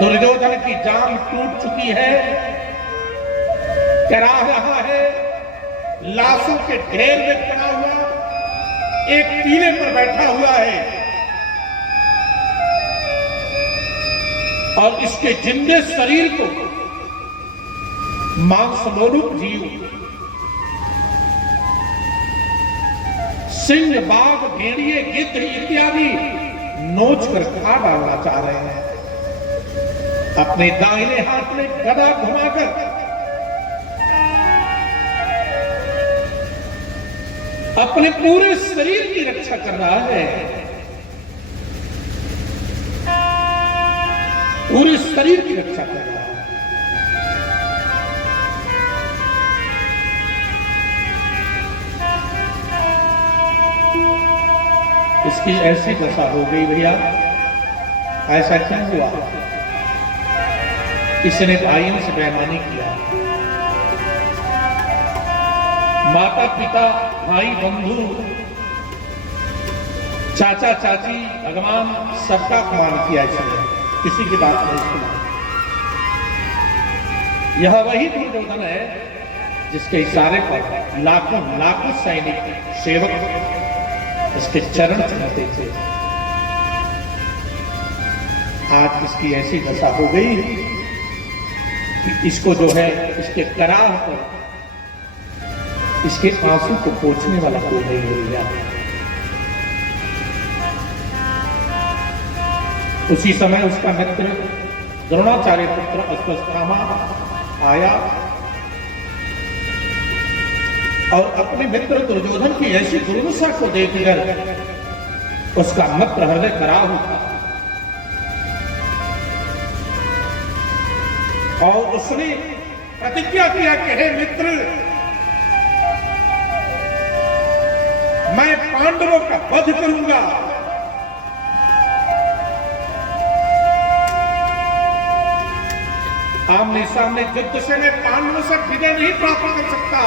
दुर्योधन की जान टूट चुकी है, कराह रहा है, लाशों के ढेर में पड़ा हुआ एक टीले पर बैठा हुआ है और इसके जिंदे शरीर को मांसलोलुप जीव सिंह, बाघ, भेड़िए, गिद्ध इत्यादि नोच कर खा डालना चाह रहे हैं। अपने दाहिने हाथ में गदा घुमाकर अपने पूरे शरीर की रक्षा कर रहा है, पूरे शरीर की रक्षा कर रहा है। इसकी ऐसी दशा हो गई भैया, ऐसा क्यों हुआ? इसने भाइयों से बेईमानी किया, माता पिता, भाई बंधु, चाचा चाची, भगवान सबका अपमान किया इसने, किसी की बात नहीं सुना। यह वही दुर्योधन है जिसके इशारे पर लाखों लाखों सैनिक सेवक इसके चरण चलते थे। आज इसकी ऐसी दशा हो गई कि इसको जो है इसके कराह पर इसके आंसू को पोंछने वाला कोई नहीं हो गया। उसी समय उसका मित्र द्रोणाचार्य पुत्र अश्वत्थामा आया और अपने मित्र दुर्योधन की ऐसी दुर्दशा को देखकर उसका मित्र हृदय खराब हुआ और उसने प्रतिज्ञा किया कि हे मित्र, मैं पांडवों का वध करूंगा। आमने सामने युद्ध से मैं पांडवों से विजय नहीं प्राप्त कर सकता,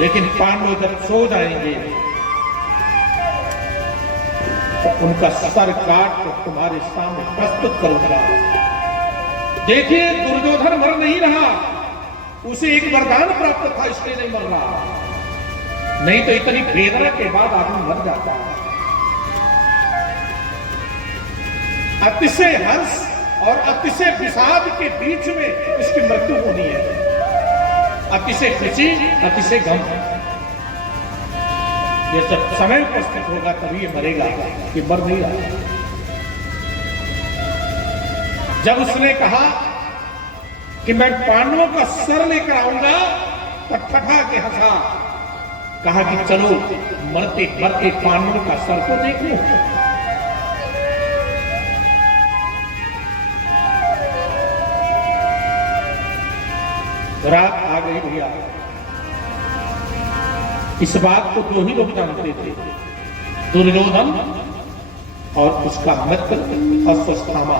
लेकिन पांडव जब सो जाएंगे तो उनका सर काट कर तुम्हारे सामने प्रस्तुत करूंगा। देखिए, दुर्योधन मर नहीं रहा, उसे एक वरदान प्राप्त था, इसलिए नहीं मर रहा। नहीं तो इतनी वेदना के बाद आदमी मर जाता है। अतिशय हर्ष और अतिशय विषाद के बीच में इसकी मृत्यु होनी है। अतिशय खुशी, अतिशय गम, ये सब समय उपस्थित होगा तभी ये मरेगा, ये मर नहीं रहा। जब उसने कहा कि मैं पांडवों का सर लेकर आऊंगा, तब ठठा के हंसा, कहा कि चलो मरते मरते पांडवों का सर को देख लो। रात आ गई भैया। इस बात को दो ही लोग जानते थे, दुर्योधन और उसका मित्र अश्वत्थामा,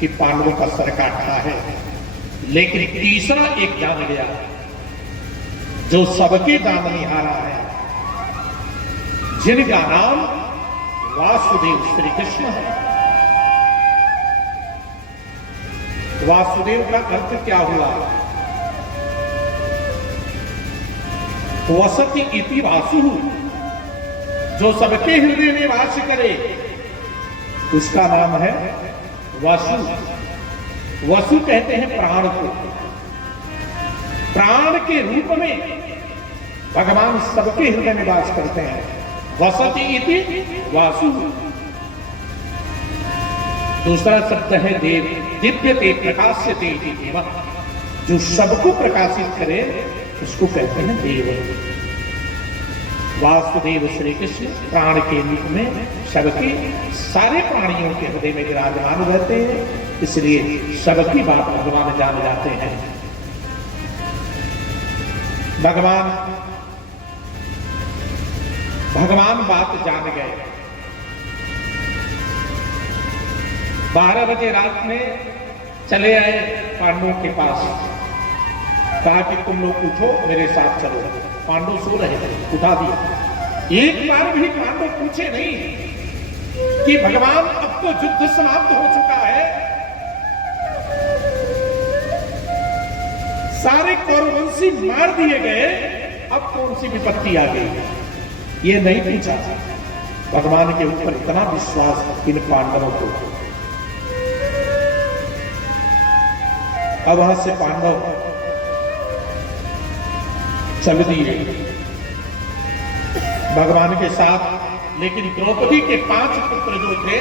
कि पांडवों का सर काटना है। लेकिन तीसरा एक जान गया जो सबके जाननिहारा है, जिनका नाम वासुदेव श्री कृष्ण है। वासुदेव का अर्थ क्या हुआ? वसति इति वासु, जो सबके हृदय में वास करे उसका नाम है वासु। वसु कहते हैं प्राण को। प्राण के रूप में भगवान सबके हृदय में वास करते हैं। वसति इति वासु। दूसरा शब्द है देव, दिव्यते प्रकाश्यते इति देव, जो सबको प्रकाशित करे उसको कहते हैं देव। वासुदेव श्री कृष्ण प्राण के रूप में सबके सारे प्राणियों के हृदय में विराजमान रहते हैं, इसलिए सबकी बात भगवान जान जाते हैं। भगवान बात जान गए। 12 बजे रात में चले आए पांडवों के पास, कहा कि तुम लोग उठो, मेरे साथ चलो। पांडव सो रहे थे, उठा दिया। एक बार भी पांडव पूछे नहीं कि भगवान अब तो युद्ध समाप्त हो चुका है, सारे कौरवंशी मार दिए गए, अब कौन सी विपत्ति आ गई, ये नहीं पूछा। भगवान के ऊपर इतना विश्वास इन पांडवों को। अब वहां से पांडव चल दिए भगवान के साथ, लेकिन द्रौपदी के 5 पुत्र जो थे,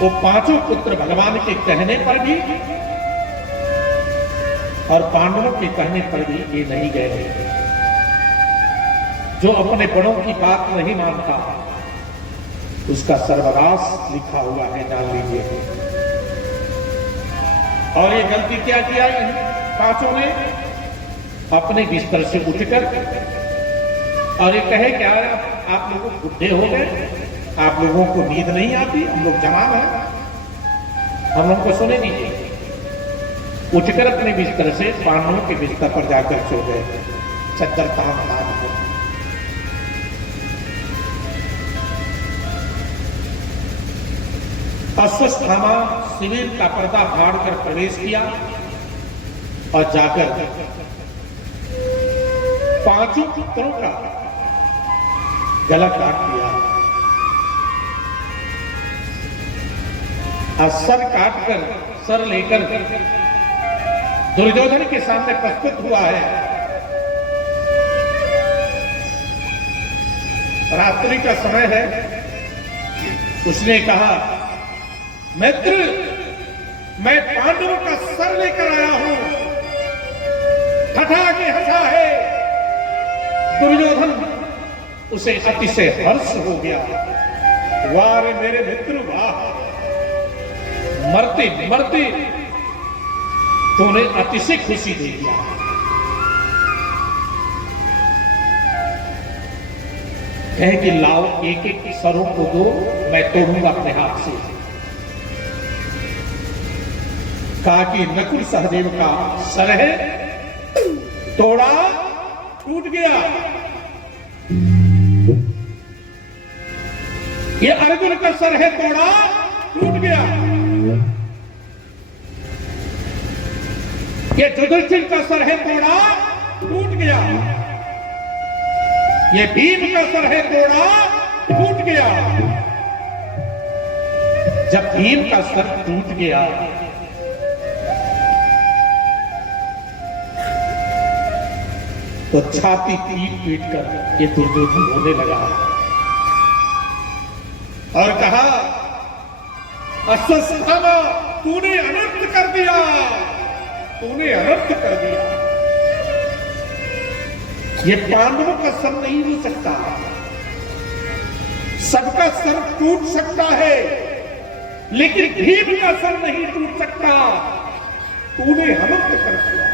वो 5 पुत्र भगवान के कहने पर भी और पांडवों के कहने पर भी ये नहीं गए। जो अपने बड़ों की बात नहीं मानता उसका सर्वनाश लिखा हुआ है, जान लीजिए। और ये गलती क्या किया इन 5 ने, अपने बिस्तर से उठकर और ये कहे क्या आप लोगों बुढ़े हो गए, आप लोगों को नींद नहीं आती, हम लोग जवान हैं, हम लोगों को सोने दीजिए। उठकर अपने बिस्तर से पांडवों के बिस्तर पर जाकर सो गए, चद्दर तान तान हो। अश्वत्थामा शिविर का पर्दा फाड़कर प्रवेश किया और जाकर 5 पुत्रों का गला काट दिया और सर काटकर, सर लेकर दुर्योधन के सामने प्रस्तुत हुआ है। रात्रि का समय है, उसने कहा मित्र, मैं पांडवों का सर लेकर आया हूं। ठठा के हंसा है दुर्योधन, उसे अतिशय हर्ष हो गया। वाह रे मेरे मित्र वाह, मरते मरते तूने अतिशय खुशी दे दिया। कहे कि लाओ एक एक सरों को दो, मैं तोड़ूंगा अपने हाथ से। कहा कि नकुल सहदेव का सर है, तोड़ा, टूट गया। ये अर्जुन का सर है, तोड़ा, टूट गया। ये युधिष्ठिर का सर है, तोड़ा, टूट गया। ये भीम का सर है, तोड़ा, टूट गया। जब भीम का सर टूट गया तो छाती पीट पीट कर ये दुर्योधन होने लगा और कहा अश्वत्थामा, तूने अनर्थ कर दिया, तूने अनर्थ कर दिया। ये पांडवों का सर नहीं हो सकता, सबका सर टूट सकता है लेकिन भीम का सर नहीं टूट सकता। तूने अनर्थ कर दिया।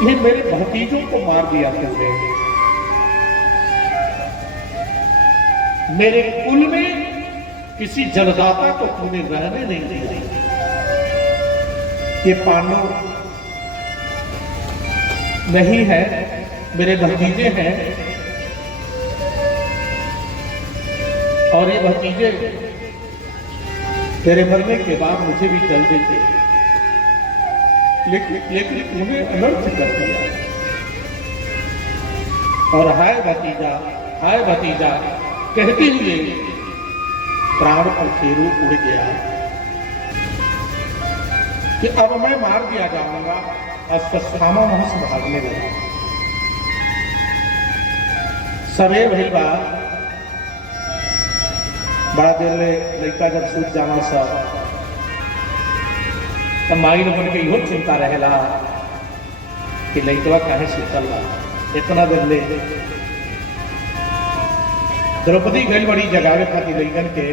ये मेरे भतीजों को मार दिया तुमने, मेरे कुल में किसी जलदाता को तूने रहने नहीं दिया। ये पांडव नहीं है, मेरे भतीजे हैं और ये भतीजे तेरे मरने के बाद मुझे भी जल देते, लेकिन तूने अनर्थ कर दिया। और हाय भतीजा कहते हुए प्राण पर फेरू उड़ गया कि अब मैं मार दिया जाऊंगा। अश्वत्थामा वहां से भागने लगा। सवेर भइल बा, बड़ा देर लड़का जब सूत जाना सब तो माई लोगन के इहो चिंता रहेला कि लड़कवा काहे सुतल बा इतना देर ले। द्रौपदी गई बड़ी जगावे खातिर लड़कन के,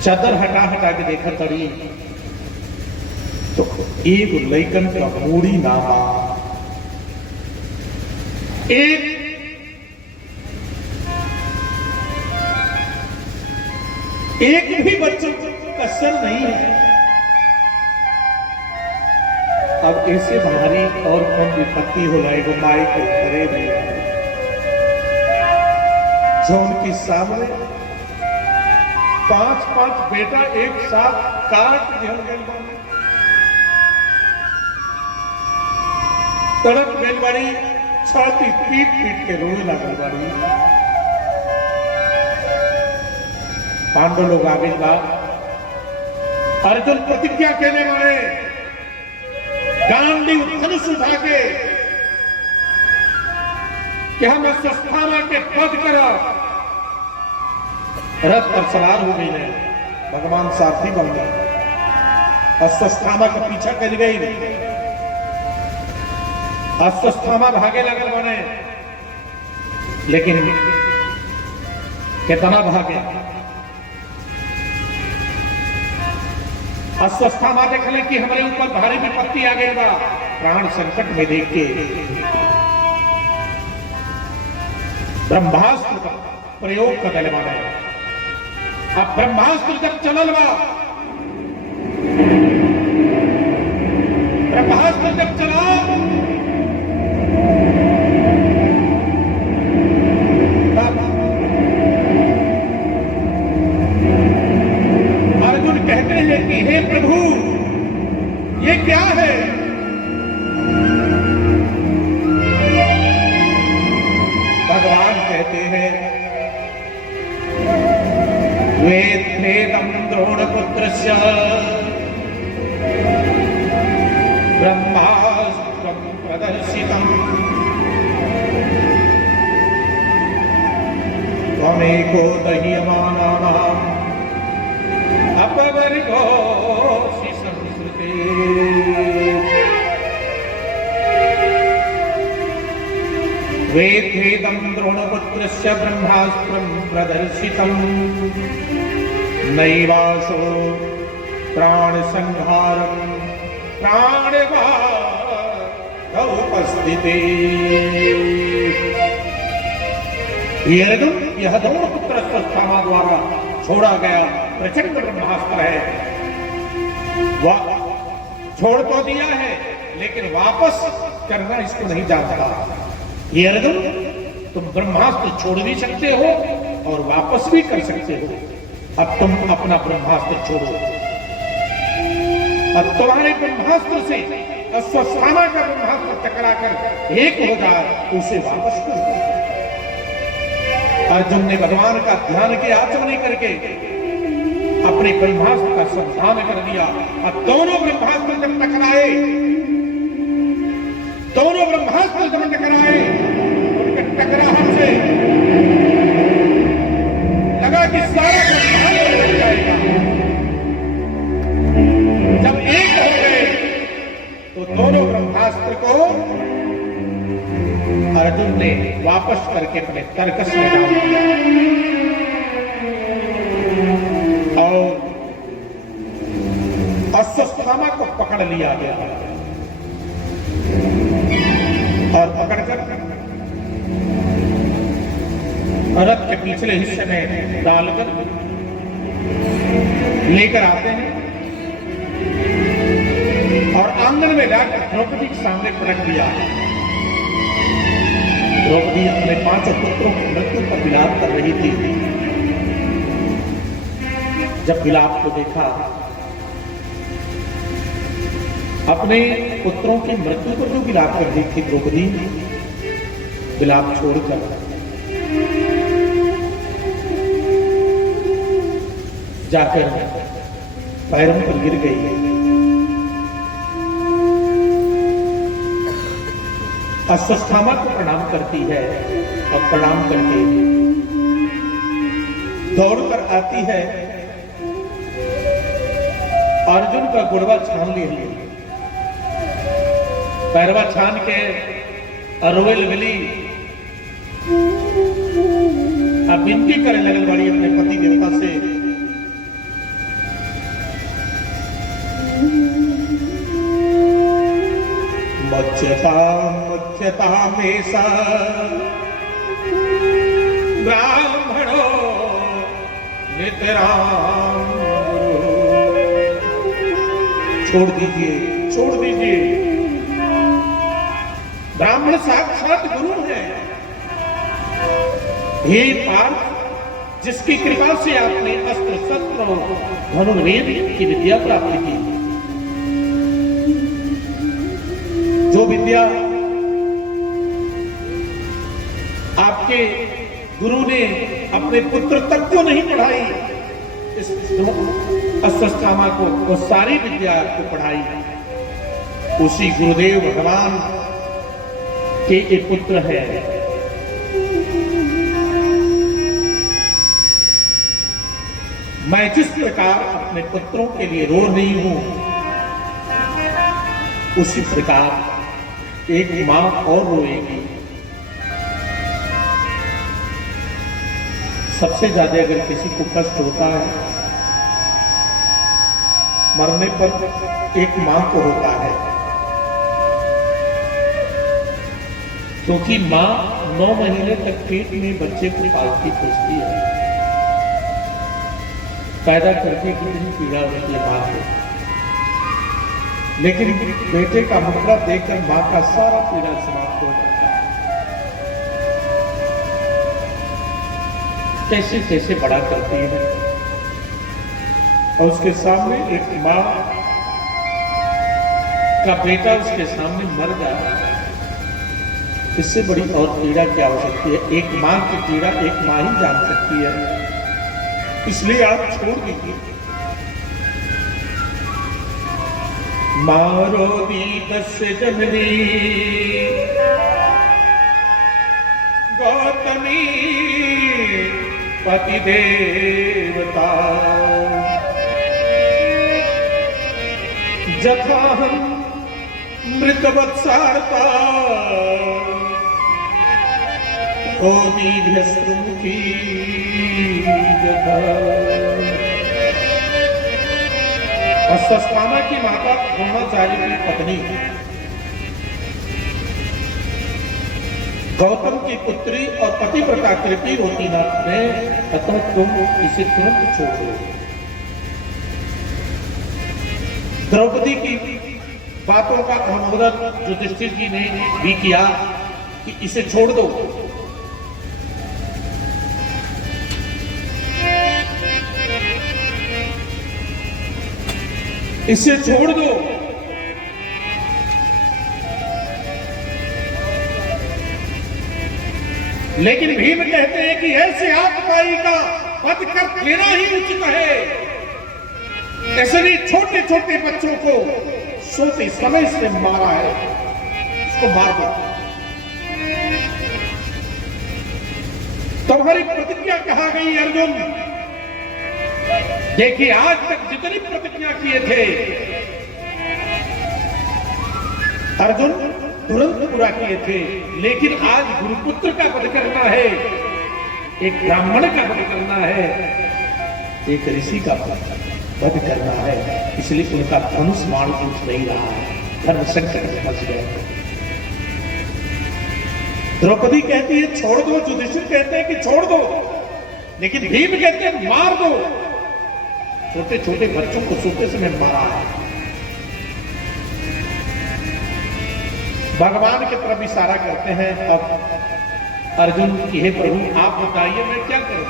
चादर हटा हटा के देखा तड़ी तो एक लड़कन का मूड़ी ना बा, एक भी बच्चों का सर नहीं है। अब ऐसे भारी और कम विपत्ति हो रही वो माई को करे नहीं। जो उनके सामने 5-5 बेटा एक साथ काट दिया गया, तड़प गई बाड़ी, छाती पीट पीट के रोने लगल बाड़ी। पांडव लोग आगे बात, अर्जुन प्रतिज्ञा कहने वाले गांडीव धनुष उठा के कि हम अश्वस्थामा के वध करब। रथ पर सवार हो गई है, भगवान सारथी बन गए, अश्वस्थामा का पीछा कर गई, अश्वस्थामा भागे लगल बने, लेकिन कितना भागे। अश्वस्थामा देखले कि हमारे ऊपर भारी विपत्ति आ गई बा, प्राण संकट में देख के ब्रह्मास्त्र का प्रयोग कर दिले बाने। अब ब्रह्मास्त्र जब चलल बा, ब्रह्मास्त्र जब चला तब अर्जुन कहते हैं कि हे प्रभु ये क्या है? भगवान कहते हैं वेदम द्रोणपुत्रस्य ब्रह्मास्त्रं प्रदर्शितम् त्वमेको दह्यमानानाम् अपवर्गोऽसि संस्कृते। वेदं द्रोणपुत्रस्य ब्रह्मास्त्रं प्रदर्शितम् नैवासो प्राणसंहारं प्राणवादोपस्थिते। यह द्रोणपुत्र अश्वस्थामा द्वारा छोड़ा गया प्रचंड ब्रह्मास्त्र है। वह छोड़ तो दिया है लेकिन वापस करना इसको नहीं जानता। ये अर्जुन तुम ब्रह्मास्त्र छोड़ भी सकते हो और वापस भी कर सकते हो। अब तुम अपना ब्रह्मास्त्र छोड़ो। अब तुम्हारे ब्रह्मास्त्र से अश्वस्थामा का ब्रह्मास्त्र टकराकर एक हो जाए तो उसे वापस करो। अर्जुन ने भगवान का ध्यान किया, आचमन करके अपने ब्रह्मास्त्र का संधान कर दिया। अब दोनों ब्रह्मास्त्र जब टकराए, दोनों ब्रह्मास्त्र जब टकराए, उनके टकराहट से लगा कि सारा ब्रह्मांड बदल जाएगा। जब एक हो गए तो दोनों ब्रह्मास्त्र को अर्जुन ने वापस करके अपने तरकस में डाल दिया और अश्वस्थामा को पकड़ लिया गया और पकड़कर रथ के पिछले हिस्से में डालकर लेकर आते हैं और आंगन में लाकर द्रौपदी के सामने रख दिया। द्रौपदी अपने 5 पुत्रों की मृत्यु पर विलाप कर रही थी। जब विलाप को देखा, अपने पुत्रों की मृत्यु पर जो विलाप कर रही थी द्रौपदी, विलाप छोड़कर जाकर पैरों पर गिर गई। अश्वस्थामा को प्रणाम करती है और प्रणाम करके दौड़कर आती है, अर्जुन का गुड़वा छान ले लिए, पैरवा छान के रोवेल मिली, अब विनती करने लगल बाड़ी अपने पति देवता से, मुच्यता मेषा ब्राह्मणो नितराम गुरु। छोड़ दीजिए, छोड़ दीजिए, ब्राह्मण साक्षात गुरु है। हे पार्थ, जिसकी कृपा से आपने अस्त्र शस्त्र और धनुर्वेद की विद्या प्राप्त की, जो विद्या आपके गुरु ने अपने पुत्र तक को नहीं पढ़ाई, इस अश्वत्थामा को वो सारी विद्या आपको पढ़ाई, उसी गुरुदेव भगवान के ये पुत्र है। मैं जिस प्रकार अपने पुत्रों के लिए रो रही हूं, उसी प्रकार एक मां और रोएगी। सबसे ज्यादा अगर किसी को कष्ट होता है मरने पर, एक मां को होता है, क्योंकि मां 9 महीने तक पेट में बच्चे को पालती पोसती है, पैदा करके कितनी पीड़ा होती है मां को, लेकिन बेटे का मुखड़ा देखकर मां का सारा पीड़ा समाप्त हो जाता है। कैसे कैसे बड़ा करती है, और उसके सामने एक मां का बेटा उसके सामने मर जाए, इससे बड़ी और पीड़ा क्या हो सकती है। एक मां की पीड़ा एक मां ही जान सकती है, इसलिए आप छोड़ दीजिए। मारो दीदस जननी गौतमी पति देवता, जथा हम मृतवत्सारता रोदीभ्यस्तुमुखी अश्वत्थामा की माता द्रोणाचार्य की पत्नी, गौतम की पुत्री और पतिव्रता कृति होती न ने, अतः तुम इसे तुरंत छोड़ दो। द्रौपदी की बातों का अनुमोदन युधिष्ठिर जी ने भी किया कि इसे छोड़ दो। इसे छोड़ दो। लेकिन भीम कहते हैं कि ऐसे आत्माई का वध कर देना ही उचित है। ऐसे नहीं, छोटे छोटे बच्चों को सोते समय से मारा है, इसको मार दो। तुम्हारी प्रतिज्ञा कहा गई अर्जुन? देखिए, आज तक जितनी प्रतिज्ञा किए थे अर्जुन तुरंत पूरा किए थे, लेकिन आज गुरुपुत्र का वध करना है, एक ब्राह्मण का वध करना है, एक ऋषि का वध करना है, इसलिए उनका धनुष बाण उठ नहीं रहा है, धर्म संकट में फंस गए। द्रौपदी कहती है छोड़ दो, युधिष्ठिर कहते हैं कि छोड़ दो, लेकिन भीम कहते हैं मार दो। छोटे छोटे बच्चों को सोते समय मारा है। भगवान की तरफ इशारा करते हैं अब अर्जुन की, हे प्रभु आप बताइए मैं क्या करूं?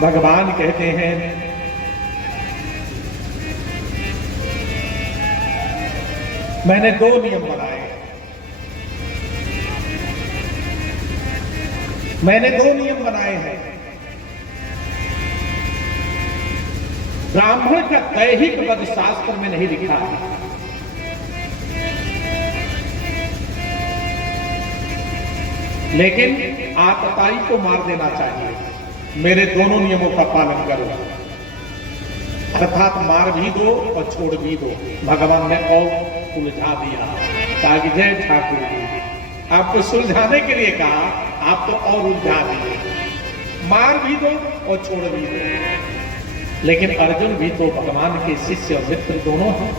भगवान कहते हैं मैंने 2 नियम बनाए, मैंने 2 नियम बनाए हैं। ब्राह्मण का दैहिक वध शास्त्र में नहीं लिखा है, लेकिन आतताई को मार देना चाहिए। मेरे दोनों नियमों का पालन करो, अर्थात मार भी दो और छोड़ भी दो। भगवान ने और उलझा दिया। कहा कि जय ठाकुर जी, आपको सुलझाने के लिए कहा, आप तो और उलझा दिए। मार भी दो और छोड़ भी दो। लेकिन अर्जुन भी तो भगवान के शिष्य और मित्र दोनों हैं।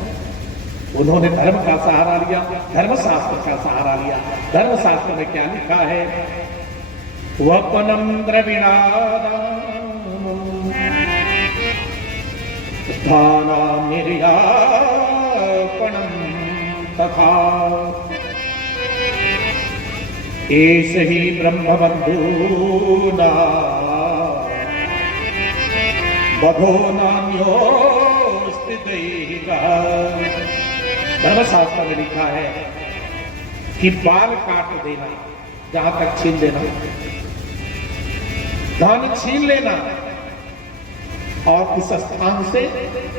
उन्होंने धर्म का सहारा लिया, धर्मशास्त्र का सहारा लिया। धर्मशास्त्र में क्या लिखा है? वपनम द्रविणादाम स्थानाम निर्यापणम तथा एष ही ब्रह्म बंधूना बधो नान्योस्ति दैवा। धर्मशास्त्र में लिखा है कि बाल काट देना, जहां तक छीन देना, धन छीन लेना और उस स्थान से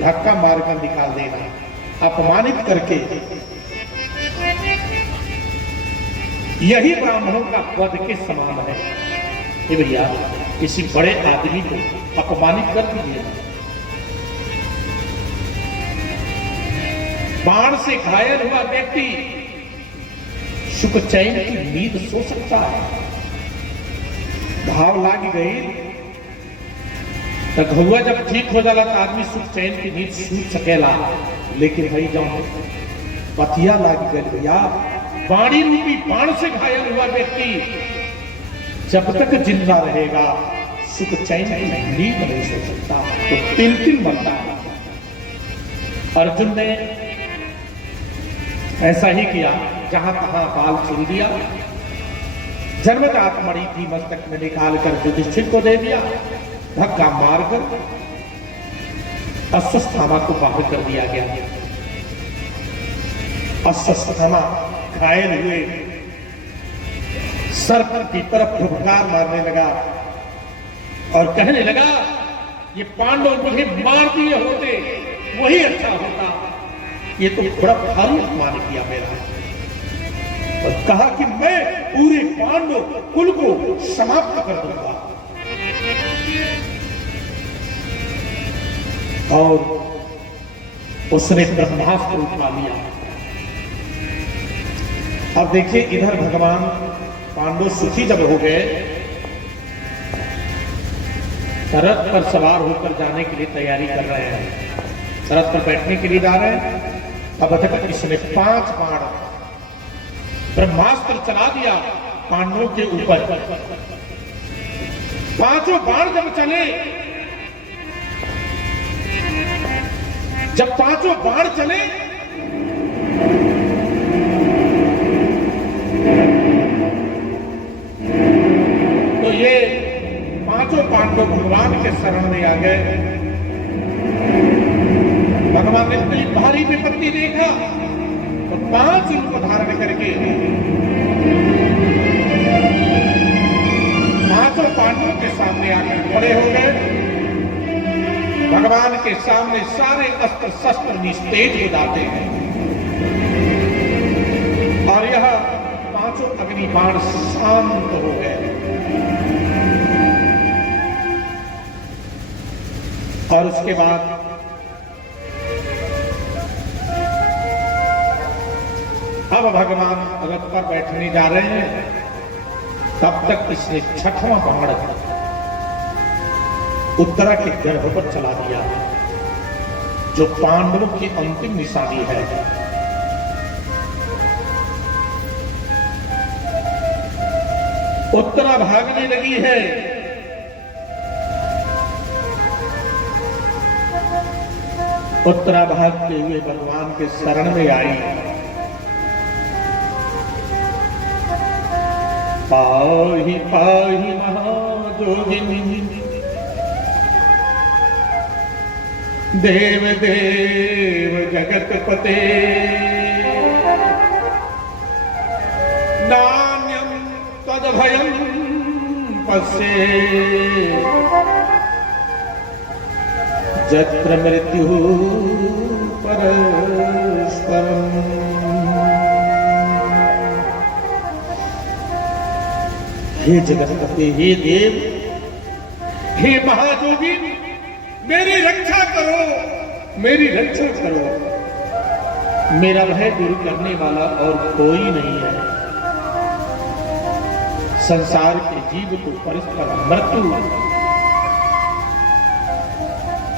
धक्का मारकर निकाल देना, अपमानित करके, यही ब्राह्मणों का वध के समान है। ये भैया किसी बड़े आदमी को अपमानित कर दीजिए, बाण से घायल हुआ व्यक्ति सुख चैन की नींद सो सकता है। घाव लाग गई तो घुआ जब ठीक हो जाला तो आदमी सुख चैन की नींद सूत सकेला, लेकिन भाई जब पथिया लाग गई भैया, बाणी रूपी बाण से घायल हुआ व्यक्ति जब तक जिंदा रहेगा सुख चैन की नींद नहीं सो सकता, तो तिल तिल मरता है। अर्जुन ने ऐसा ही किया, जहां तहां बाल छीन दिया, जन्मजात मणि थी मस्तक में निकालकर युधिष्ठिर को दे दिया, धक्का मारकर अश्वत्थामा को बाहर कर दिया गया। अश्वत्थामा घायल हुए सर्प की तरफ फुफकार मारने लगा और कहने लगा, ये पांडव मुझे मार दिए होते वही अच्छा होता, ये तो बड़ा भारी अपमान किया मेरा। और कहा कि मैं पूरे पांडव कुल को समाप्त कर दूंगा। और उसने ब्रह्मास्त्र उठा लिया। अब देखिए इधर भगवान पांडव सुखी जब हो गए, रथ पर सवार होकर जाने के लिए तैयारी कर रहे हैं, रथ पर बैठने के लिए जा रहे हैं। अब तक इसने 5 बाण ब्रह्मास्त्र चला दिया पांडवों के ऊपर। 5 बाण जब चले, जब 5 बाण चले तो ये 5 पांडव भगवान के शरण में आ गए। भगवान ने इतनी भारी विपत्ति देखा तो 5 रूप धारण करके 5 पांडवों के सामने आकर खड़े हो गए। भगवान के सामने सारे अस्त्र शस्त्र निस्तेज हो जाते हैं और यह 5 अग्निबाण शांत हो गए। और उसके बाद अब भगवान रथ पर बैठने जा रहे हैं, तब तक इसने 6वां बाण उत्तरा के गर्भ पर चला दिया, जो पांडवों की अंतिम निशानी है। उत्तरा भागने लगी है, उत्तरा भागते हुए भगवान के शरण में आई। पाहि पाहि महाजोगिनी देव देव जगतपते, नान्यं तद्भयं पश्ये यत्र मृत्युः परस्परम्। हे जगतपते, हे देव, हे महाजोगी, मेरी रक्षा करो, मेरी रक्षा करो। मेरा भय दूर करने वाला और कोई नहीं है। संसार के जीव को परस्पर मृत्यु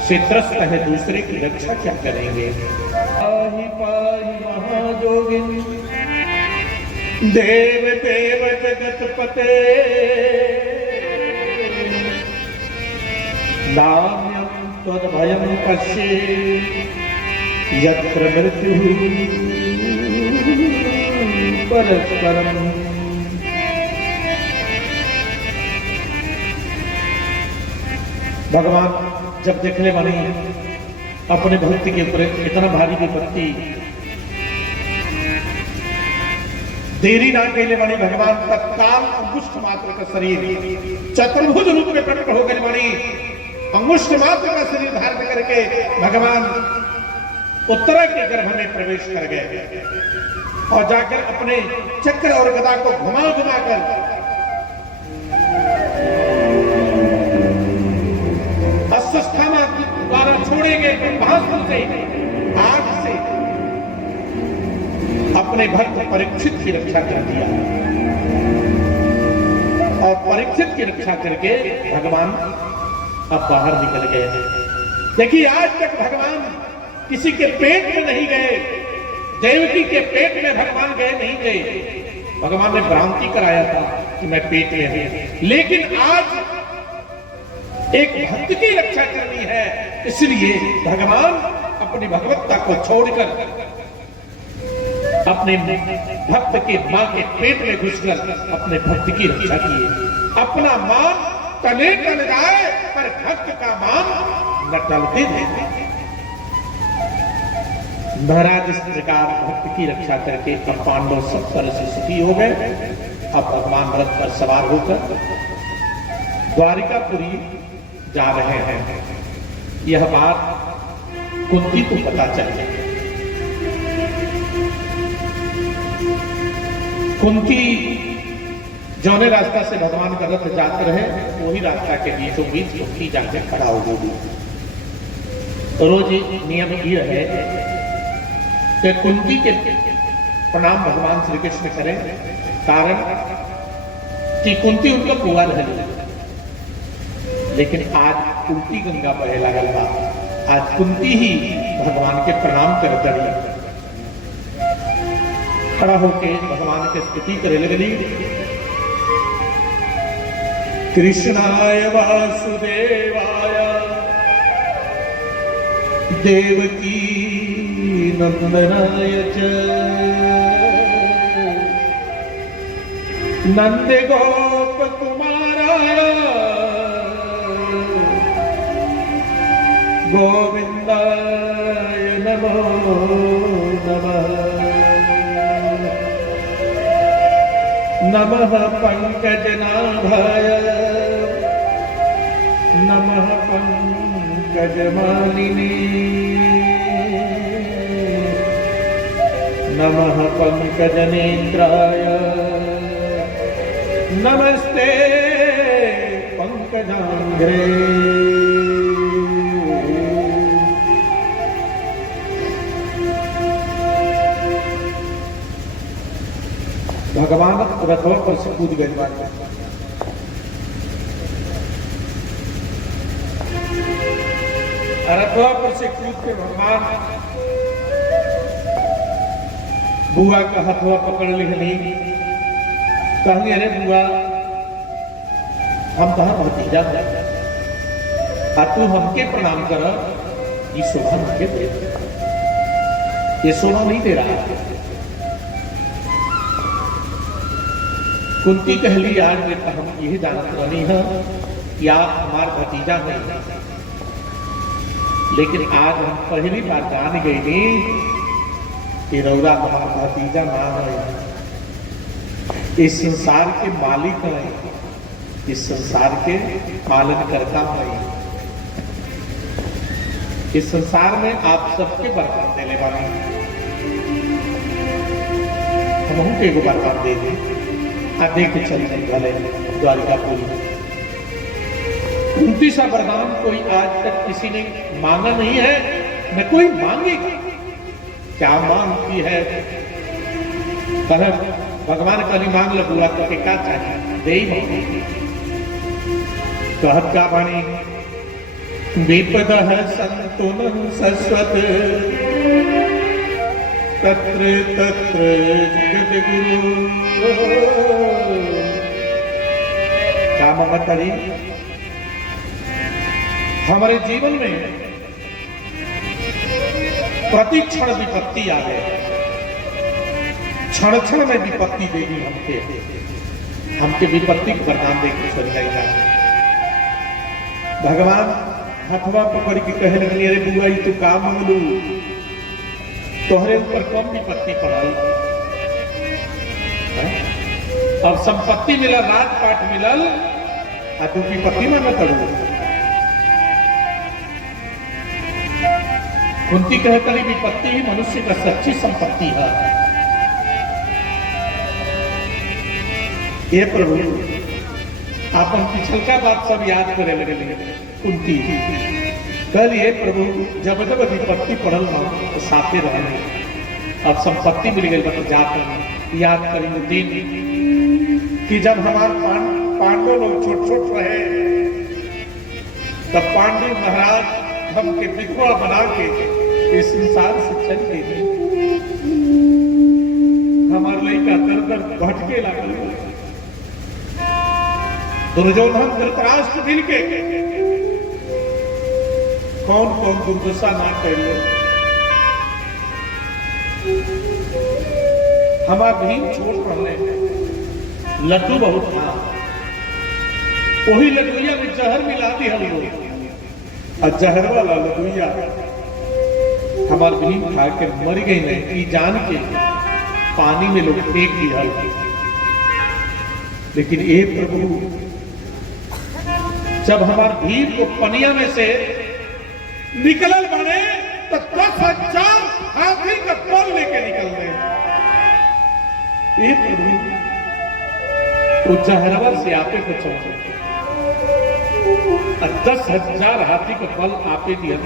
से त्रस्त है, दूसरे की रक्षा क्या करेंगे। पाहि पाहि महाजोगिनी देव देव जगतपते, नान्यं त्वद्भयं पश्ये यत्र मृत्युः परस्परम्। भगवान जब देखने वाली अपने भक्ति के ऊपर इतना भारी विपत्ति देरी ना कहने वाली भगवान तत्काल अंगुष्ठ मात्र का शरीर चतुर्भुज रूप में प्रकट होकर वाली अंगुष्ठ मात्र का शरीर धारण करके भगवान उत्तरा के गर्भ में प्रवेश कर गए और जाकर अपने चक्र और गदा को घुमा घुमा कर अश्वस्थामा द्वारा छोड़े गए ब्रह्मास्त्र से आग से अपने भक्त परीक्षित की रक्षा कर दिया और परीक्षित की रक्षा करके भगवान अब बाहर निकल गए। देखिए आज तक भगवान किसी के पेट में नहीं गए, देवकी के पेट में भगवान गए नहीं गए। भगवान ने भ्रांति कराया था कि मैं पेट में हूं, लेकिन आज एक भक्त की रक्षा करनी है, इसलिए भगवान अपनी भगवत्ता को छोड़कर अपने भक्त के मां के पेट में घुसकर अपने भक्त की रक्षा किए। अपना मान टले टल जाए पर भक्त का मान न टलते नहीं। महाराज इस प्रकार भक्त की रक्षा करके अब पांडव सब तरह से सुखी हो गए। अब भगवान रथ पर सवार होकर द्वारिकापुरी जा रहे हैं। यह बात कुंती को पता चल गई। कुंती जौने रास्ता से भगवान का रथ जाते रहे वही रास्ता के बीचों बीच कुंती जाके खड़ा हो गई। रोज नियम यह है कि कुंती के प्रणाम भगवान श्री कृष्ण करें, कारण कि कुंती उनका पुआ रहे। लेकिन आज कुंती गंगा बहे लागल बा, आज कुंती ही भगवान के प्रणाम कर करी खड़ा होके भगवान के स्तुति करे लगली। कृष्णाय वासुदेवाय देवकी नंदनाय च नंद गोप कुमाराय गोविंदाय नमो नमः। नमः पंकजनाभाय नमः पंकजमालिने नमः पंकजनेत्राय नमस्ते पंकजांघ्रे। भगवान रथों पर से कूद गए। रथों पर से कूद के भगवान बुआ का हथवा पकड़ ली। कहेंगे अरे बुआ हम कहा भतीजा है, तू हमके प्रणाम कर, ये शोभा हमके दे, ये शोभा नहीं दे रहा। कुंती कहली आज बेटा हम यही जानत रही है कि आप हमार भतीजा नहीं, लेकिन आज हम पहली बार जान गई नहीं कि रौरा हमार भतीजा ना है, इस संसार के मालिक है, इस संसार के पालन करता है। इस संसार में आप सबके बरकत देने वाले हम के बरकत दे दें। देख के चल भले द्वारिकापुरी। कुंती सा वरदान कोई आज तक किसी ने मांगा नहीं है, न कोई मांगेगा। क्या मांगती है? भगवान कली मांग लो बुआ तो क्या चाहिए दे ही कहत का वाणी विपद संतुन सस्वत तत्र तत्र जगत गुरु। क्या ममता करी हमारे जीवन में प्रति क्षण विपत्ति आ गए, क्षण क्षण में विपत्ति देगी हमके विपत्ति को वरदान देकर चल जाएगा। भगवान हथवा पकड़ के कहे लगली, अरे बुआ ई तू का मंगलू, तोहरे ऊपर कम विपत्ति पड़ल। अब संपत्ति मिलल, राजपाट मिलल, आ तू विपत्ति मांगत करू। कुंती कहती विपत्ति ही मनुष्य का सच्ची संपत्ति है। ये प्रभु आपन पिछलका बात सब याद करे लगे। कुंती कल ये प्रभु जब जब विपत्ति पड़ल ना तो साथे रहे, अब संपत्ति मिल गई तो जाकर याद करेंगे दिन कि जब हमारे पांडव लोग छोट छोट रहे, तब पांडु महाराज हमके विधवा बना के इस संसार से चल गए। हमारे लड़का दर दर भटके लगे। दुर्योधन धृतराष्ट्र मिल के कौन कौन दुर्दशा ना कर लो। हमारा भीम छोड़ पड़ने लड्डू बहुत था, वही लड्डुइया में जहर मिला दी हम लोग, और जहर वाला लड्डुइया हमारे भीम खा के मर गई नहीं जान के पानी में लोग फेंक दिया। लेकिन ये प्रभु जब हमारे भीम को पनिया में से निकलल बने तो 10,000 हाथी का बल लेके निकल गए। ये प्रभु तो जहरवर से आपे को चौंके 10,000 हाथी का बल आपे दिया।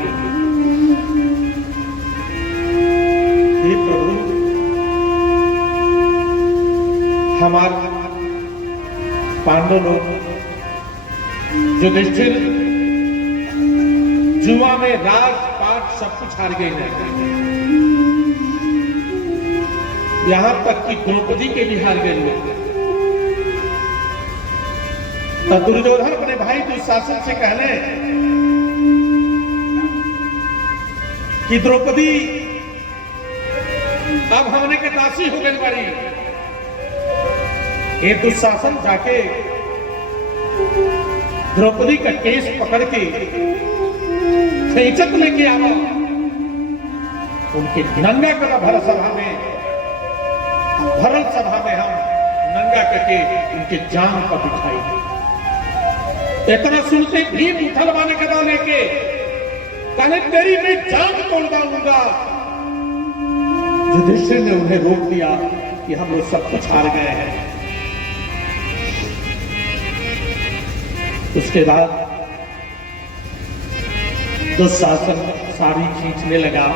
ये प्रभु हमारे पांडव लोग युधिष्ठिर जुआ में राजपाट सब कुछ हार गए नहीं, यहां तक कि द्रौपदी के भी हार गए। तो दुर्योधन अपने भाई दुशासन से कहले कि द्रौपदी अब हमने के दासी हो गई बारी। ये दुशासन जाके द्रौपदी का केस पकड़ के खींचत लेके आवा, उनके नंगा करा भर सभा में, भरल सभा में हम नंगा करके उनके जान पर बिठाई। इतना सुनते भीम उथल माने कदा लेके कहने तेरी मैं जान तोड़ डालूंगा। युधिष्ठिर ने उन्हें रोक दिया कि हम लोग सब कुछ हार गए हैं। उसके बाद दुशासन साड़ी खींचने लगा।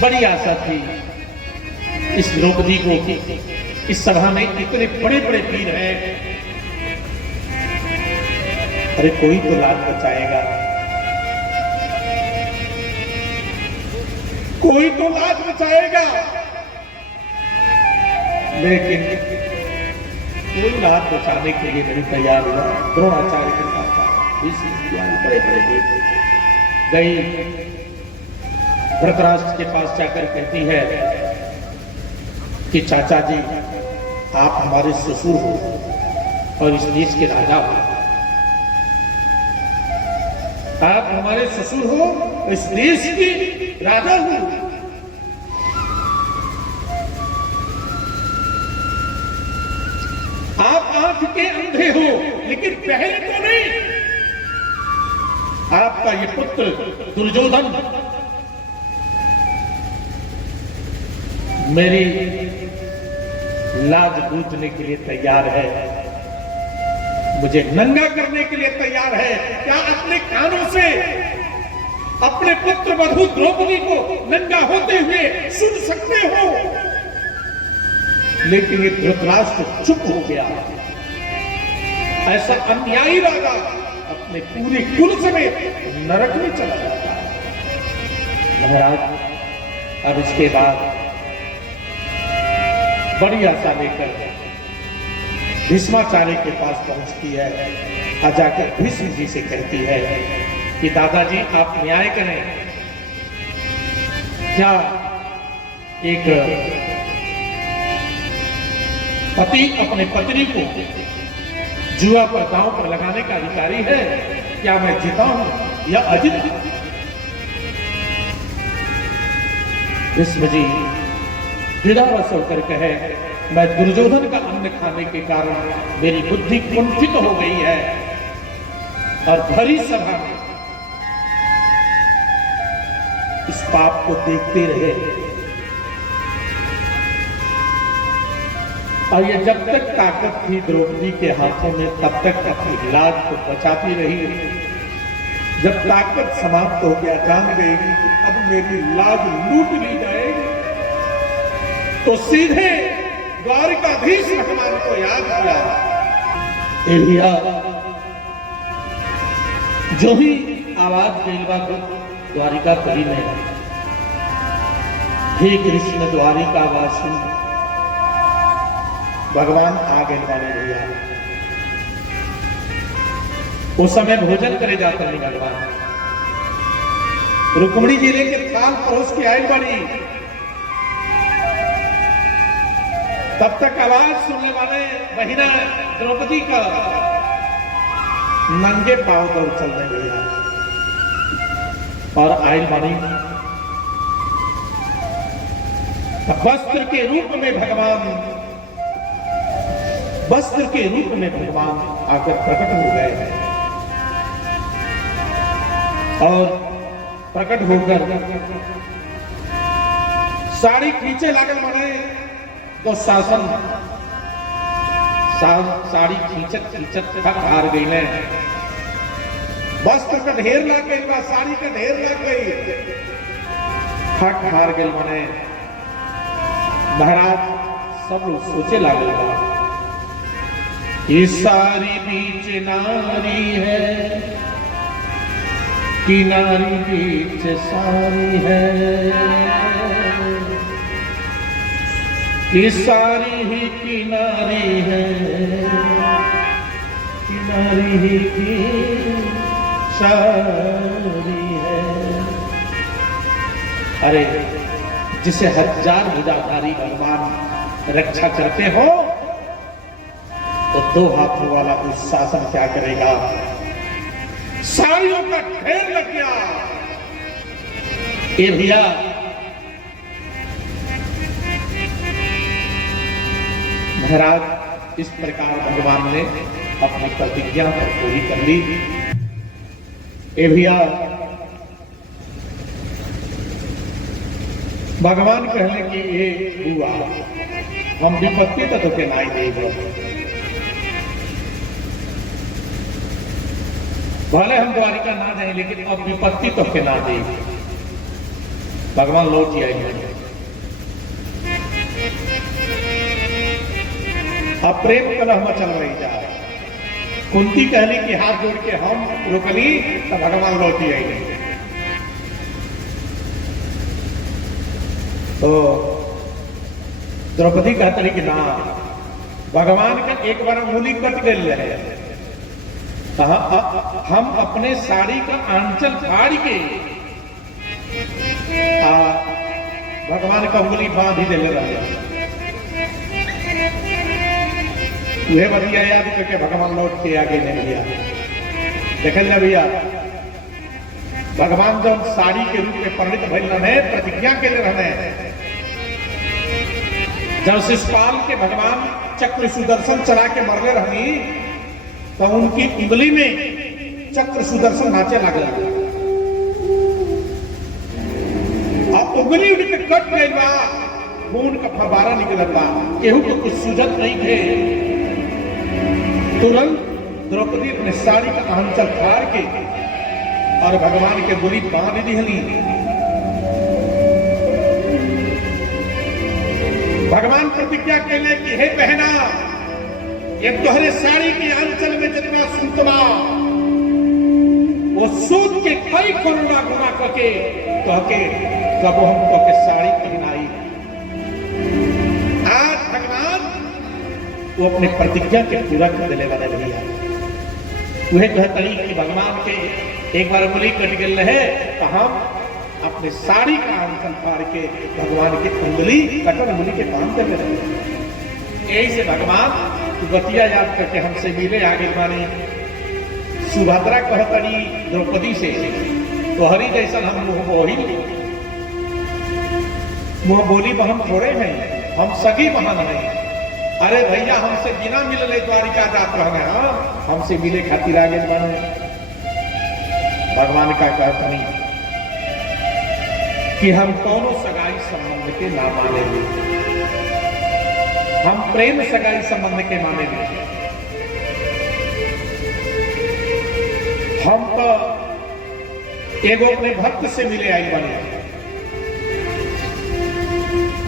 बड़ी आशा थी इस द्रौपदी को कि इस सभा में इतने बड़े बड़े वीर हैं, अरे कोई तो लाज बचाएगा, कोई तो लाज बचाएगा। लेकिन कोई लाज बचाने के लिए नहीं तैयार हुआ। द्रोणाचार्य के साथ बड़े बड़े वीर गई, धृतराष्ट्र के पास जाकर कहती है कि चाचा जी आप हमारे ससुर हो और इस देश के राजा हो, आप हमारे ससुर हो, इस देश के राजा हो। आप आंख के अंधे हो लेकिन पहले तो नहीं। आपका ये पुत्र दुर्योधन मेरी लाज बूझने के लिए तैयार है, मुझे नंगा करने के लिए तैयार है। क्या अपने कानों से अपने पुत्र वधू द्रौपदी को नंगा होते हुए सुन सकते हो? लेकिन ये धृतराष्ट्र चुप हो गया। ऐसा अन्यायी राजा अपने पूरे कुल समेत नरक में चला जाता है। महाराज अब इसके बाद बड़ी आशा लेकर भीष्माचार्य के पास पहुंचती है और जाकर भीष्म जी से कहती है कि दादाजी आप न्याय करें। क्या एक पति अपने पत्नी को जुआ पर दांव पर लगाने का अधिकारी है। क्या मैं जीता हूं या अजित? भीष्म जी हृदयवश होकर कहे, मैं दुर्योधन का अन्न खाने के कारण मेरी बुद्धि कुंठित हो गई है और भरी सभा में इस पाप को देखते रहे। और ये जब तक ताकत थी द्रौपदी के हाथों में तब तक अपनी लाज को बचाती रही। जब ताकत समाप्त हो गया, जान गई कि अब मेरी लाज लूट ली जाएगी, तो सीधे द्वारिकाधीश भगवान को याद किया। एलिया जो ही आवाज दिलवा को द्वारिका करी में, हे कृष्ण द्वारिकावासी, भगवान आ गए वाले भैया। उस समय भोजन करे जाते नहीं भगवान। रुक्मिणी जी लेके थाल परोस के आई बड़ी, तब तक आवाज सुनने वाले बहिना द्रौपदी का नंगे पांव दौड़ चलने गया और आयल बनी। वस्त्र के रूप में भगवान आकर प्रकट हो गए हैं और प्रकट होकर साड़ी खींचे लागल बने तो शासन साड़ी खींचत थक हार गई ने। वस्त्र का ढेर लग गई बा, साड़ी का ढेर लग गई, थक हार गई बने। महाराज सब लोग सोचे लागल बा, ये सारी बीच नारी है कि नारी बीच सारी है, ये सारी ही किनारी है, किनारी ही की सारी है। अरे जिसे हजार भुजाधारी भगवान रक्षा करते हो तो दो हाथों वाला दुशासन क्या करेगा? साड़ियों का ढेर लग गया। ये भैया महाराज इस प्रकार भगवान ने अपनी प्रतिज्ञा पर पूरी कर ली। ए भैया भगवान कहने की ये हुआ, हम विपत्ति तो के नाई देंगे, भले हम द्वारिका ना जाए लेकिन अब विपत्ति तो के ना देंगे। भगवान लौट आएंगे। अब प्रेम कलह मचल रही जा। कुंती कहली कि हाथ जोड़ के हम रोकली तो भगवान लौटी आएंगे। तो द्रौपदी कहते रही कि ना, भगवान का एक बार अंगुली कट गई है, हम अपने साड़ी का आंचल फाड़ के भगवान का अंगुली बांध ही दे रहे। वह बतिया याद करके भगवान लौट के आगे नहीं भैया देखल जा। भैया भगवान जब साड़ी के रूप में परिणित भइल रहे, प्रतिज्ञा के लिए रहे, जब शिशुपाल के भगवान चक्र सुदर्शन चला के मरले रही तो उनकी उंगली में चक्र सुदर्शन नाचे लगे। अब उंगली उनके कट गई बा, खून का फव्वारा निकलता, केहू को कुछ सूझत नहीं थे। तुरंत द्रौपदी अपने साड़ी का आंचल फाड़ के और भगवान के गोली बांध दिहली। भगवान प्रतिज्ञा के लिए कि हे बहना, ये तोहरे साड़ी के आंचल में जितना सूतवा वो सूत के कई करोड़ा गुना करके कहके कब हम कहके साड़ी पहनाई। आज भगवान वो अपने प्रतिज्ञा के पूरा कर देने वाले भैया। वह कहतरी कि भगवान के एक बार उंगली कट गई है तो हम अपने साड़ी का आंचल फाड़ के भगवान की उंगली कटर उंगली के बांध देते रहे। यही से भगवान बतिया याद करके हमसे मिले आगे माने सुभद्रा कहतनी द्रौपदी से तोहरी जैसा हम मुंह बोली बहन थोड़े हैं, हम सगी बहन हैं। अरे भैया हमसे बिना मिलने द्वारिका जात रहने, हाँ हमसे मिले खातिर आगे बने। भगवान का कहतनी कि हम दोनों सगाई संबंध के ना मानेंगे, हम प्रेम सगाई संबंध के मानेंगे। हम तो एगो अपने भक्त से मिले आई बने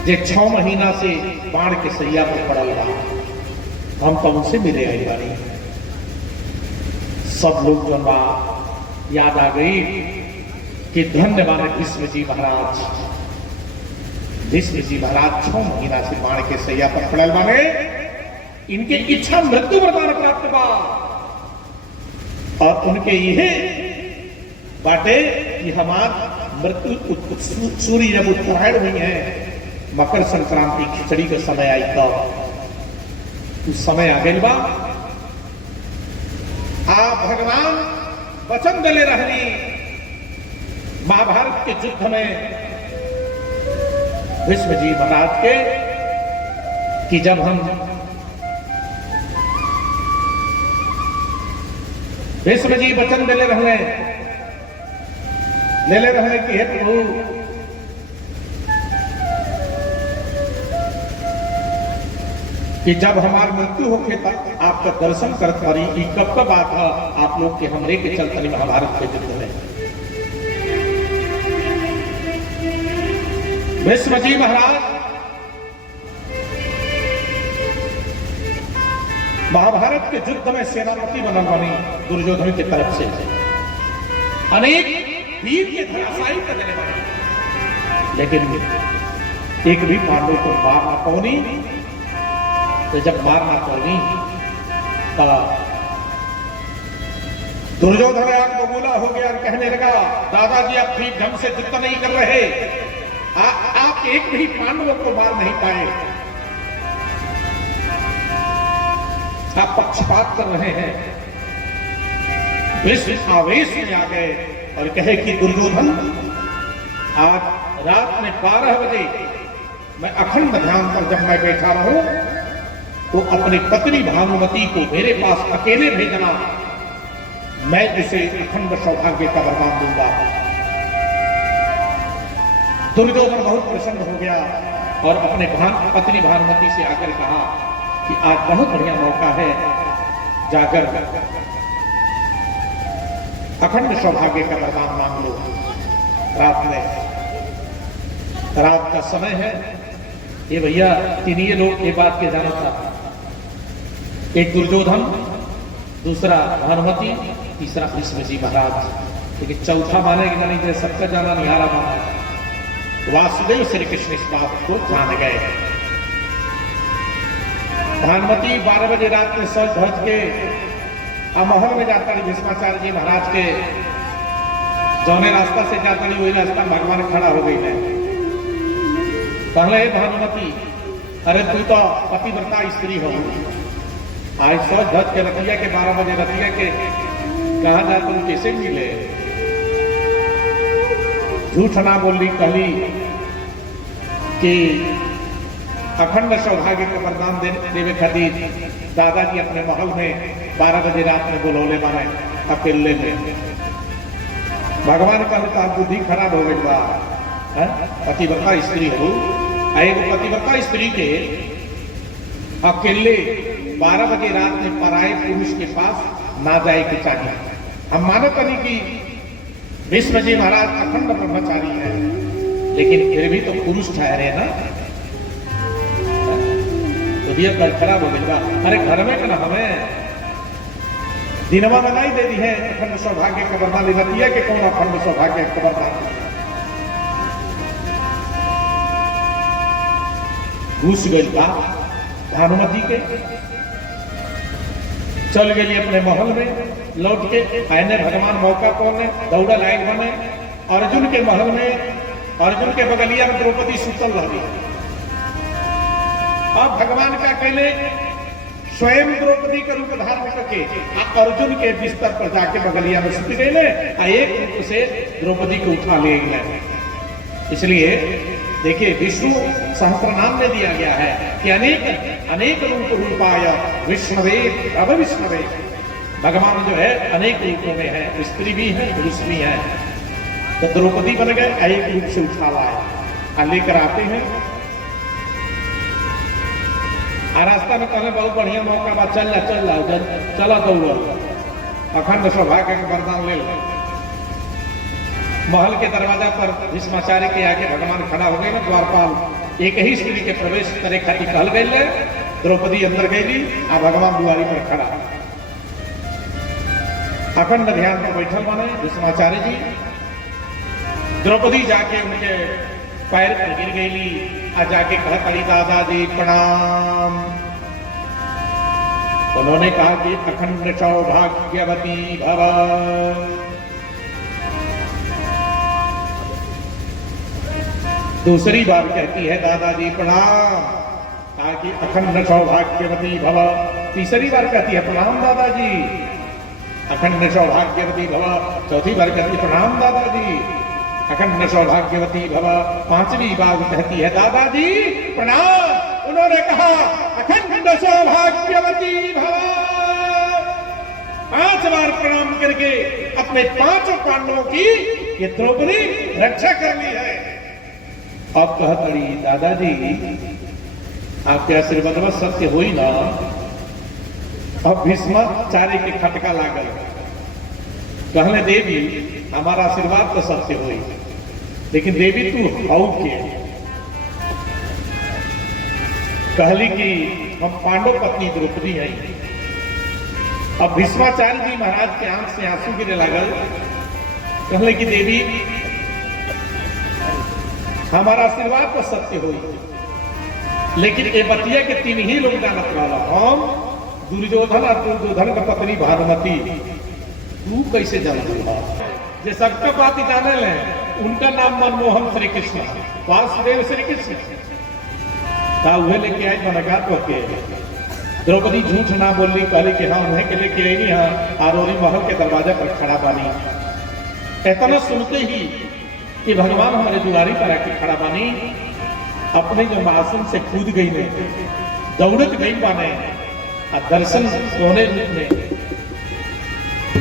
जे 6 महीना से बाढ़ के सैया पर पड़ल बा, हम तो उनसे मिले आई बने। सब लोग जो बा याद आ गई कि धन्यवाद भीष्म जी महाराज। भीष्म जी महाराज 6 महीना से बाढ़ के सैया पर पड़ल बाने, इनके इच्छा मृत्यु वरदान प्राप्त बा और उनके यह बाटे कि हमार मृत्यु सूर्य जब उत्तरायण हुई है, मकर संक्रांति खिचड़ी का समय आई तो उस समय आ गई बा। आ भगवान वचन दिले रहनी महाभारत के युद्ध में भीष्म जी महाराज के कि जब हम भीष्म जी वचन दिले रहने कि हे प्रभु कि जब हमारी मृत्यु होके तब आपका दर्शन करत पारी। कि कब कब बात है आप लोग के हमरे के चलते महाभारत के युद्ध में भीष्म जी महाराज महाभारत के युद्ध में सेनापति बनल बनी दुर्योधन की तरफ से, अनेक वीर के धराशायी कर देने बने, लेकिन एक भी पांडव को मार ना पौनी। तो जब मार ना पौनी तो दुर्योधन आग बबूला हो गया और कहने लगा दादाजी आप ठीक ढंग से युद्ध नहीं कर रहे, आप एक भी पांडवों को मार नहीं पाए, आप पक्षपात कर रहे हैं। भीष्म आवेश में आ गए और कहे कि दुर्योधन आज रात में 12 बजे मैं अखंड ध्यान पर जब मैं बैठा रहूं तो अपनी पत्नी भानुमति को मेरे पास अकेले भेजना, मैं उसे अखंड सौभाग्य का वरदान दूंगा। दुर्योधन बहुत प्रसन्न हो गया और अपने पत्नी भानुमति से आकर कहा कि आज बहुत बढ़िया मौका है, जाकर अखंड सौभाग्य का वरदान मांग लो। रात का समय है, ये भैया तीनिए लोग ये बात के जाना था, एक दुर्योधन, दूसरा भानुमति, तीसरा भीष्म जी महाराज, लेकिन चौथा माने कि नहीं, सबका जाना निहारा माना। वासुदेव श्री कृष्ण इस बात को जान गए। भानुमति 12 बजे रात में सज धज के महल में जाता रही भीष्माचार्य जी महाराज के जौने रास्ता से जाता रही वही रास्ता भगवान खड़ा हो गई है। पहले भानुमति अरे तू तो पतिव्रता स्त्री हो, आज सज धज के रतिया के 12 बजे रतिया के कहा जा तुम कैसे मिले, झूठ ना बोली, कहली कि अखंड सौभाग्य का वरदान देवे खातिर दादाजी अपने महल में 12 बजे रात में बुलौले माने अकेले में। भगवान का तो बुद्धि खराब हो गई बा, पतिव्रता स्त्री हो, एगो पतिव्रता स्त्री के अकेले 12 बजे रात में पराये पुरुष के पास ना जाए के चाहिए। हम मानत नहीं कि भीष्म जी महाराज अखंड ब्रह्मचारी है, लेकिन फिर भी तो पुरुष ठहरे ना, तो भी कल खराब हो गई। अरे घर में ना हमें दिनवा बनाई दे दी है अखंड सौभाग्य का वरदान, रतिया के कौन अखंड सौभाग्य का वरदान घुस गई बा भानुमति के, चल गई अपने महल में। लौट के आने भगवान मौका कौन है दौड़ा लायक बने अर्जुन के महल में, अर्जुन के बगलिया में द्रौपदी सुतल रही। अब भगवान का कहले स्वयं द्रौपदी का रूप धारण करके अर्जुन के बिस्तर पर जाके बगलिया में सुत गए, एक रूप से द्रौपदी को उठा ले गए। इसलिए देखिए विष्णु सहस्त्रनाम में दिया गया है कि अनेक अनेक रूपाय विष्णवे प्रभ विष्णवे। भगवान जो है अनेक रूपों में है, स्त्री भी है पुरुष भी है। तो द्रौपदी बन गए, एक रूप से उठा लाए लेकर आते हैं। रास्ता में कहने बहुत बढ़िया मौका बा, चल चला दौड़ अखंड सौभाग्य के वरदान ले लो। महल के दरवाजा पर भीष्माचार्य के आगे भगवान खड़ा हो गए ना, द्वारपाल एक ही स्त्री के प्रवेश करे खातिर कहल गए। द्रौपदी अंदर गई आ भगवान दुआरी पर खड़ा अखंड ध्यान में बैठल बने भीष्माचार्य जी। द्रौपदी जाके उनके पैर पर गिर गई आ जाके कहा करी दादाजी प्रणाम। उन्होंने कहा कि अखंड सौभाग्यवती भव। दूसरी बार कहती है दादाजी प्रणाम, कहा कि अखंड सौभाग्यवती भव। तीसरी बार कहती है प्रणाम दादाजी, अखंड सौभाग्यवती भव। चौथी बार कहती है प्रणाम दादाजी, अखंड सौभाग्यवती भव। पांचवी बार कहती है दादाजी प्रणाम। उन्होंने कहा अखंड सौभाग्यवती भव। 5 बार प्रणाम करके अपने 5 पांडवों की ये द्रौपदी रक्षा कर ली है। अब कह पड़ी दादाजी आपके आशीर्वाद सत्य हो ही ना। अब भीष्माचार्य के खटका लागल, कहले देवी हमारा आशीर्वाद तो सत्य हो, लेकिन देवी तू हाउ के। कहली कि हम पांडव पत्नी द्रौपदी हैं। अब भीष्माचार्य जी महाराज के आंख से आंसू गिरने लागल। कहले कि देवी हमारा आशीर्वाद तो सत्य हो, लेकिन ये बतिया के 3 ही लोग जानत वाला, हम दुर्योधन और दुर्योधन का पत्नी भानुमती। तू कैसे जानता जो सबका बात जाने ले? उनका नाम मनमोहन श्री कृष्ण, वासुदेव श्री कृष्ण का उहे लेके आए बनगा तो के। द्रौपदी झूठ ना बोली, कहली कि हाँ उन्हें के लेके आई हाँ आरोरी महल के दरवाजा पर खड़ा बानी। इतना सुनते ही कि भगवान हमारे दुआरी पर आके खड़ा बानी, अपने जो आसन से कूद गई ने, दौड़त गई बाने और दर्शन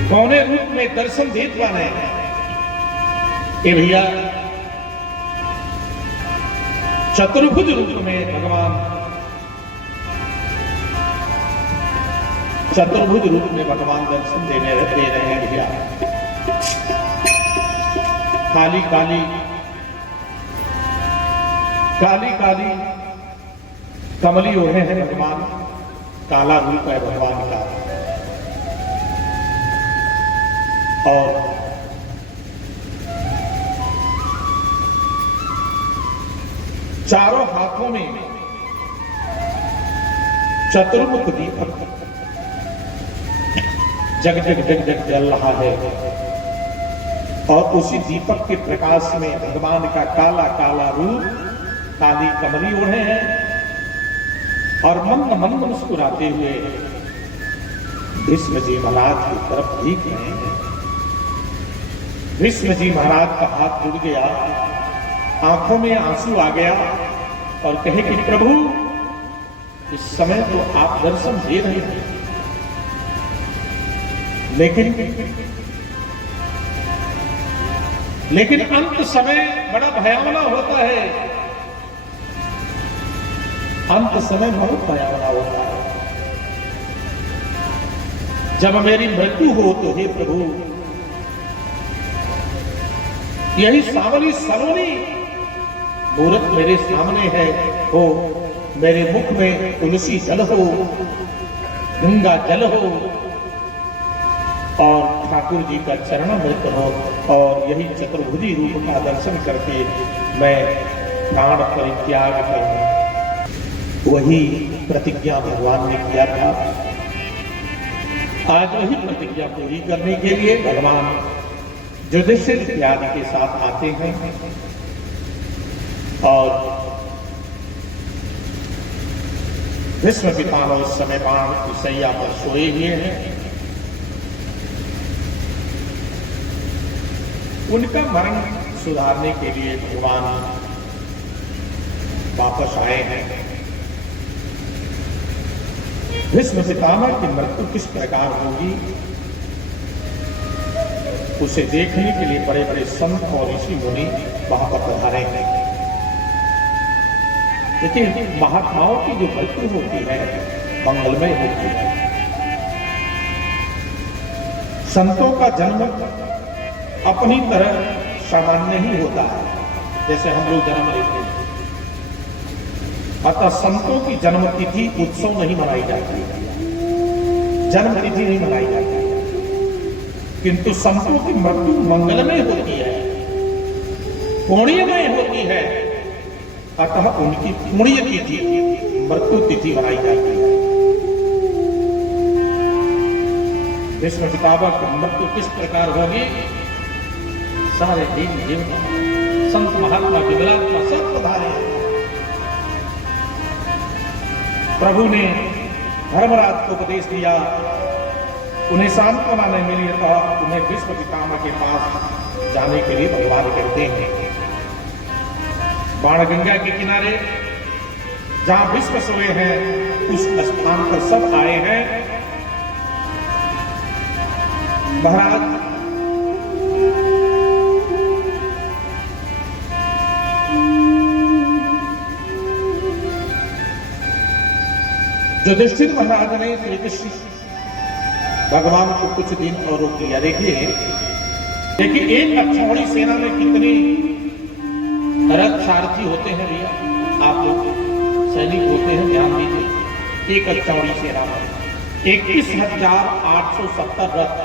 कौने रूप में दर्शन देत बाने। ए भैया चतुर्भुज रूप में भगवान, चतुर्भुज रूप में भगवान दर्शन दे रहे हैं भैया। काली काली काली काली कमली ओढ़े हैं भगवान, काला रूप है भगवान का। और चारों हाथों में चतुर्मुख दीपक जग जग जग जग जल रहा है। और उसी दीपक के प्रकाश में भगवान का काला काला रूप, काली कमली ओढ़े हैं और मंद मंद मुस्कुराते हुए भीष्म जी महाराज की तरफ देख रहे हैं। भीष्म जी महाराज का हाथ जुड़ गया, आंखों में आंसू आ गया और कहे कि प्रभु इस समय तो आप दर्शन दे रहे हैं, लेकिन अंत समय बड़ा भयावना होता है। अंत समय बहुत भयावना होता है। जब मेरी मृत्यु हो तो हे प्रभु यही सांवली सलोनी मूर्त मेरे सामने है, हो मेरे मुख में तुलसी जल हो, गंगा जल हो और ठाकुर जी का चरणामृत हो, और यही चतुर्भुजी रूप का दर्शन करके मैं प्राण परित्याग करूं। वही प्रतिज्ञा भगवान ने किया था। आज वही प्रतिज्ञा पूरी करने के लिए भगवान युधिष्ठिर इत्यादि के साथ आते हैं और भीष्म पितामह उस समय बाण की सैया पर सोए हुए हैं। उनका मरण सुधारने के लिए भगवान वापस आए हैं। भीष्म पितामह की मृत्यु किस प्रकार होगी, उसे देखने के लिए बड़े बड़े संत और ऋषि मुनि वहां पर पधारे हैं। लेकिन महात्माओं की जो मृत्यु होती है मंगलमय होती है। संतों का जन्म अपनी तरह सामान्य ही होता है, जैसे हम लोग जन्म लेते हैं। अतः संतों की जन्म तिथि उत्सव नहीं मनाई जाती, जन्म तिथि नहीं मनाई जाती, किंतु संतों की मृत्यु मंगलमय होती है, पुण्यमय होती है। अतः उनकी पुण्य तिथि मृत्यु तिथि मनाई जाती है। भीष्म पितामह की मृत्यु किस प्रकार होगी, सारे दिन देवता संत महात्मा विमलात्मा सब पधारे। प्रभु ने धर्मराज को उपदेश दिया, उन्हें सांत्वना नहीं मिली तो उन्हें भीष्म पितामह के पास जाने के लिए परिवार करते हैं। बाणगंगा के किनारे जहां भीष्म सोए हैं उस स्थान पर सब आए हैं। महाराज युधिष्ठिर महाराज ने श्री कृष्ण भगवान को कुछ दिन और रोक लिया। देखिए एक अक्षौहिणी सेना में कितने रथ सारथी होते हैं भैया, आप लोग सैनिक होते हैं, ध्यान दीजिए। एक अक्षौहिणी सेना में 21,870 रथ,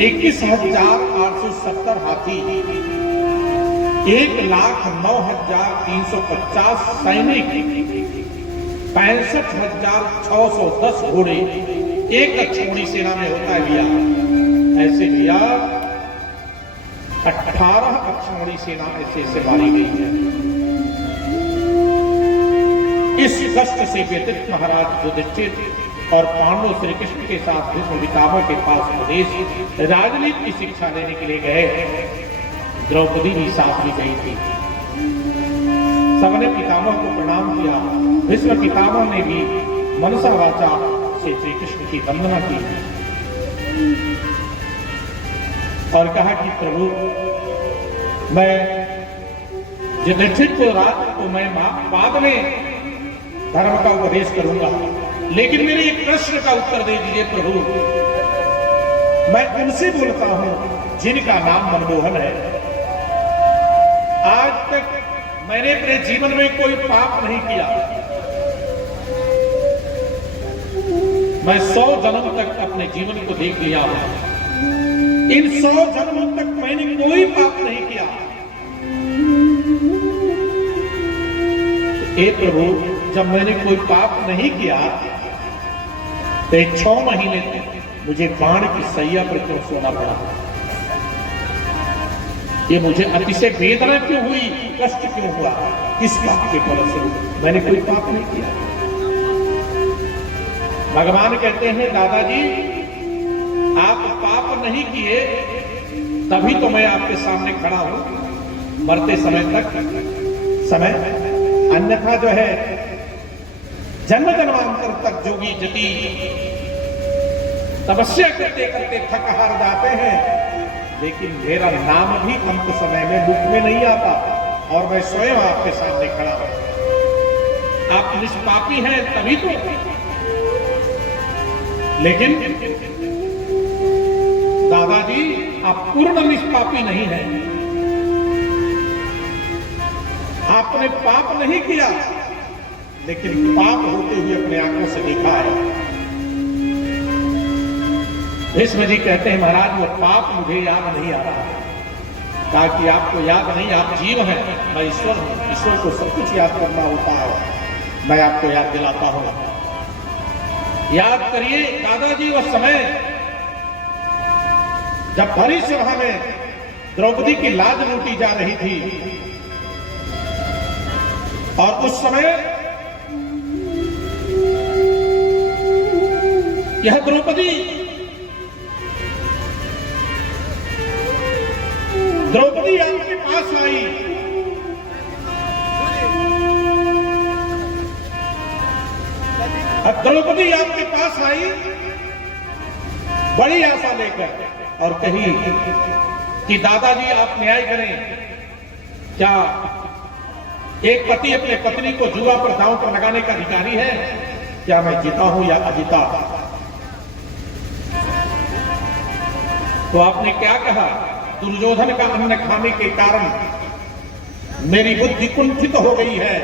21,870 हाथी, 1,09,350 सैनिक, 65,610 घोड़े एक अक्षौहिणी सेना में होता है भैया। ऐसे भैया 18 अक्षौहिणी सेना ऐसे मारी गई है। इस कष्ट से व्यतीत महाराज युधिष्ठिर और पांडव श्री कृष्ण के साथ भीष्म पितामह के पास उपदेश राजनीति की शिक्षा लेने के लिए गए। द्रौपदी भी साथ में गई थी। सबने पितामह को प्रणाम किया। भीष्म पितामह ने भी मनसा वाचा से श्री कृष्ण की वंदना की और कहा कि प्रभु, मैं युधिष्ठिर को रात को मैं बाद में धर्म का उपदेश करूंगा, लेकिन मेरे एक प्रश्न का उत्तर दे दीजिए प्रभु। मैं उनसे बोलता हूं जिनका नाम मनमोहन है। आज तक मैंने अपने जीवन में कोई पाप नहीं किया। मैं 100 जन्म तक अपने जीवन को देख लिया हूं। इन 100 जन्मों तक मैंने कोई पाप नहीं किया। हे प्रभु, जब मैंने कोई पाप नहीं किया तो 6 महीने तक मुझे बाण की सैया पर क्यों सोना पड़ा? ये मुझे अतिशय वेदना क्यों हुई, कष्ट क्यों हुआ? किस पाप के फलस्वरूप? मैंने कोई पाप नहीं किया। भगवान कहते हैं, दादाजी आप पाप नहीं किए तभी तो मैं आपके सामने खड़ा हूं मरते समय तक समय। अन्यथा जो है जन्म जन्मांतर तक जोगी जति तपस्या करते करते थक हार जाते हैं, लेकिन मेरा नाम भी अंत समय में मुख में नहीं आता और मैं स्वयं आपके सामने खड़ा हूं। आप निष्पापी हैं तभी तो, लेकिन दादाजी आप पूर्ण निष्पापी नहीं हैं। आपने पाप नहीं किया, लेकिन पाप होते हुए अपने आंखों से देखा है। भीष्म जी कहते हैं, महाराज वो पाप मुझे याद नहीं आ रहा। कहा कि आपको याद नहीं, आप जीव हैं, मैं ईश्वर हूं। ईश्वर को सब कुछ याद करना होता है, मैं आपको याद दिलाता हूं। याद करिए दादाजी, वो समय जब भरी सभा में द्रौपदी की लाज लूटी जा रही थी और उस समय यह द्रौपदी आपके पास आई, द्रौपदी आपके पास आई बड़ी आशा लेकर और कही कि दादाजी आप न्याय करें, क्या एक पति अपने पत्नी को जुआ पर दांव पर लगाने का अधिकारी है? क्या मैं जीता हूं या अजीता? तो आपने क्या कहा? दुर्योधन का अन्न खाने के कारण मेरी बुद्धि कुंठित हो गई है,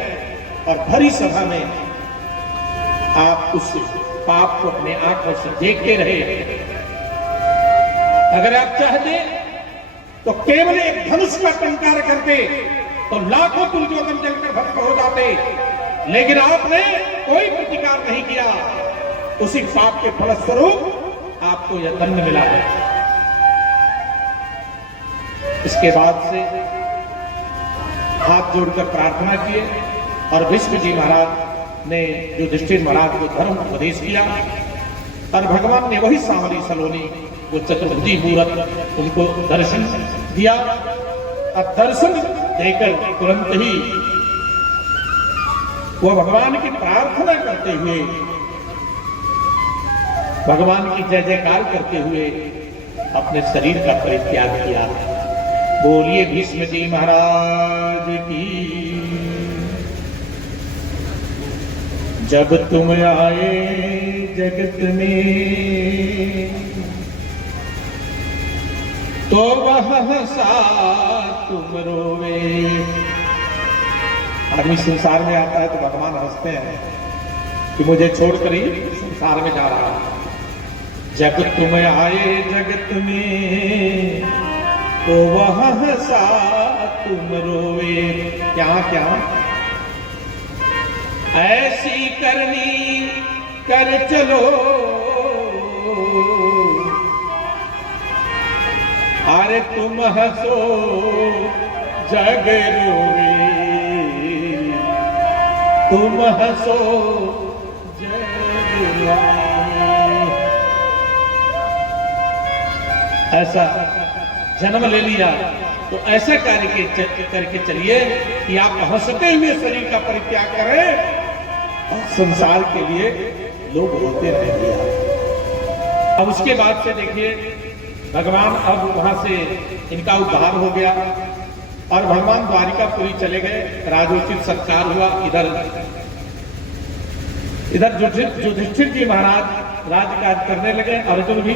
और भरी सभा में आप उस पाप को अपने आंखों से देखते रहे। अगर आप चाहते तो केवल एक धनुष का टंकार करते तो लाखों दुर्योधन जलकर भस्म हो जाते, लेकिन आपने कोई प्रतिकार नहीं किया। उसी पाप के फलस्वरूप आपको यह दंड मिला है। इसके बाद से हाथ जोड़कर प्रार्थना किए और भीष्म जी महाराज ने युधिष्ठिर महाराज को धर्म उपदेश किया, और भगवान ने वही सांवरी सलोनी वो चतुर्भुजी मूरत उनको दर्शन दिया, और दर्शन देकर तुरंत ही वो भगवान की प्रार्थना करते हुए, भगवान की जय जयकार करते हुए अपने शरीर का परित्याग किया। बोलिए भीष्म जी महाराज की। जब तुम आए जगत में तो वह हंसा तुम रोवे। आदमी संसार में आता है तो भगवान हंसते हैं कि मुझे छोड़कर ही संसार में जा रहा है। जब तुम आए जगत में तो वह हंसा तुम रोवे। क्या क्या ऐसी करनी कर चलो, अरे तुम हंसो जग रोवे, तुम हंसो जग रोवे। ऐसा जन्म ले लिया तो ऐसा कार्य करके चलिए कि आप हंसते हुए शरीर का परित्याग करें और संसार के लिए लोग रोते रहेंगे। अब उसके बाद से देखिए भगवान अब वहां से इनका उद्धार हो गया और भगवान द्वारिकापुरी चले गए। राजोचित सत्कार हुआ। इधर युधिष्ठिर जी महाराज राजकाज करने लगे। अर्जुन भी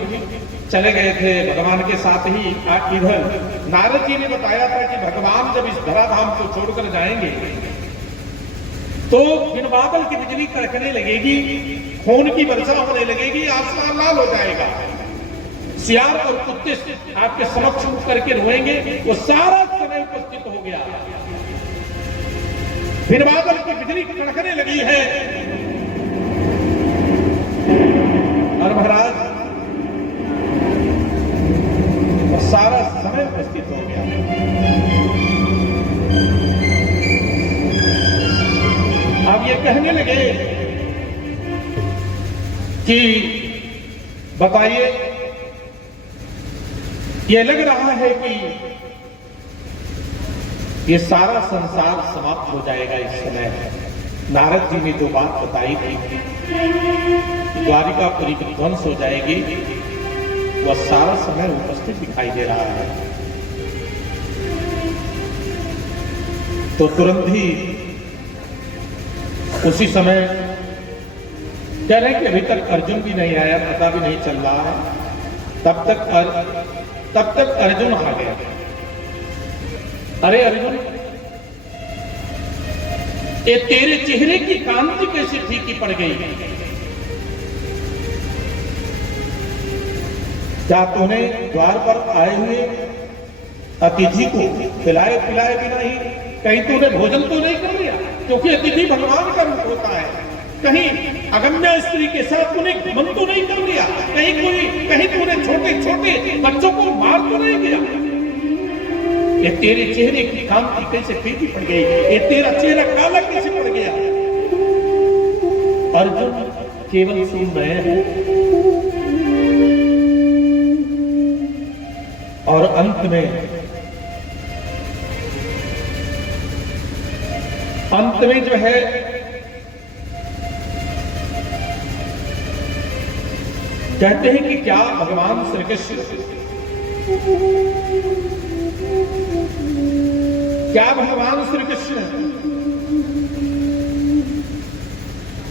चले गए थे भगवान के साथ ही। इधर नारद जी ने बताया था कि भगवान जब इस धराधाम को छोड़कर जाएंगे तो बिन बादल की बिजली कड़कने लगेगी, खून की वर्षा होने लगेगी, आसमान लाल हो जाएगा, सियार और कुत्ते आपके समक्ष उठ करके रोएंगे। वो सारा समय उपस्थित हो गया। बिन बादल की बिजली कड़कने लगी है और महाराज सारा समय उपस्थित हो गया। अब ये कहने लगे कि बताइए, ये लग रहा है कि ये सारा संसार समाप्त हो जाएगा इस समय। नारद जी ने जो बात बताई थी द्वारिकापुरी की ध्वंस हो जाएगी, वह सारा समय उपस्थित दिखाई दे रहा है। तो तुरंत ही उसी समय कह रहे हैं कि अभी तक अर्जुन भी नहीं आया, पता भी नहीं चल रहा है। तब तक अर्जुन आ गया। अरे अर्जुन, ये तेरे चेहरे की कांति कैसे फीकी पड़ गई? क्या तूने द्वार पर आए हुए अतिथि को खिलाए पिलाए भी नहीं? कहीं तूने भोजन तो नहीं कर लिया? क्योंकि अतिथि भगवान का रूप होता है। कहीं अगम्य स्त्री के साथ तूने मन तो नहीं कर लिया? कहीं तूने छोटे छोटे बच्चों को मार तो नहीं दिया? ये तेरे चेहरे की कांति कैसे फीकी पड़ गई? ये तेरा चेहरा काला कैसे पड़ गया? अर्जुन केवल सुन रहे हैं। और अंत में जो है कहते हैं कि क्या भगवान श्री कृष्ण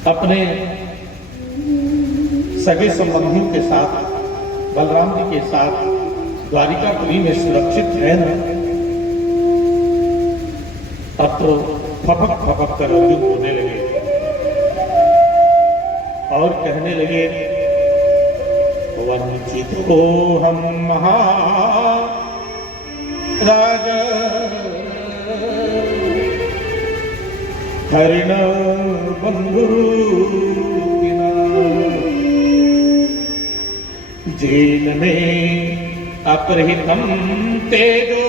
अपने सगे संबंधियों के साथ, बलराम जी के साथ द्वारिकापुरी में सुरक्षित है ना? अब तो फपक कर अर्जुन होने लगे और कहने लगे, वंचित हो हम महाराज हरिण बंधु जेन में अपहृतम तेजो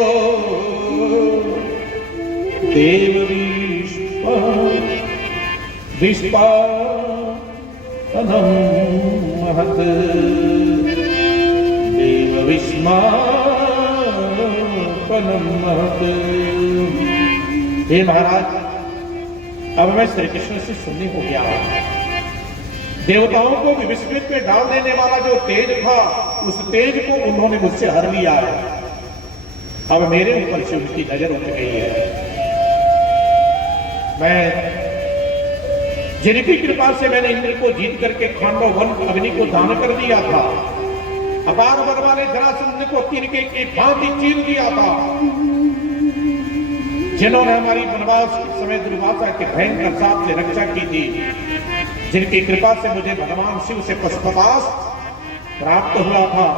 देव विस्फानम महत देव विस्मापनम महत। हे महाराज, अब मैं श्री कृष्ण से सुननी हो गया। देवताओं को विस्मित में डाल देने वाला जो तेज था, उस तेज को उन्होंने मुझसे हर लिया है। अब मेरे ऊपर से उनकी नजर उठ गई है। मैं जिनकी कृपा से मैंने इंद्र को जीत करके खांडव वन अग्नि को दान कर दिया था, अपार बल वाले जरासंध को तिनके की भांति चीर दिया था, जिन्होंने हमारी वनवास के समय दुर्वासा के भयंकर साप से रक्षा की थी, जिनकी कृपा से मुझे भगवान शिव से पशुपतास प्राप्त हुआ था,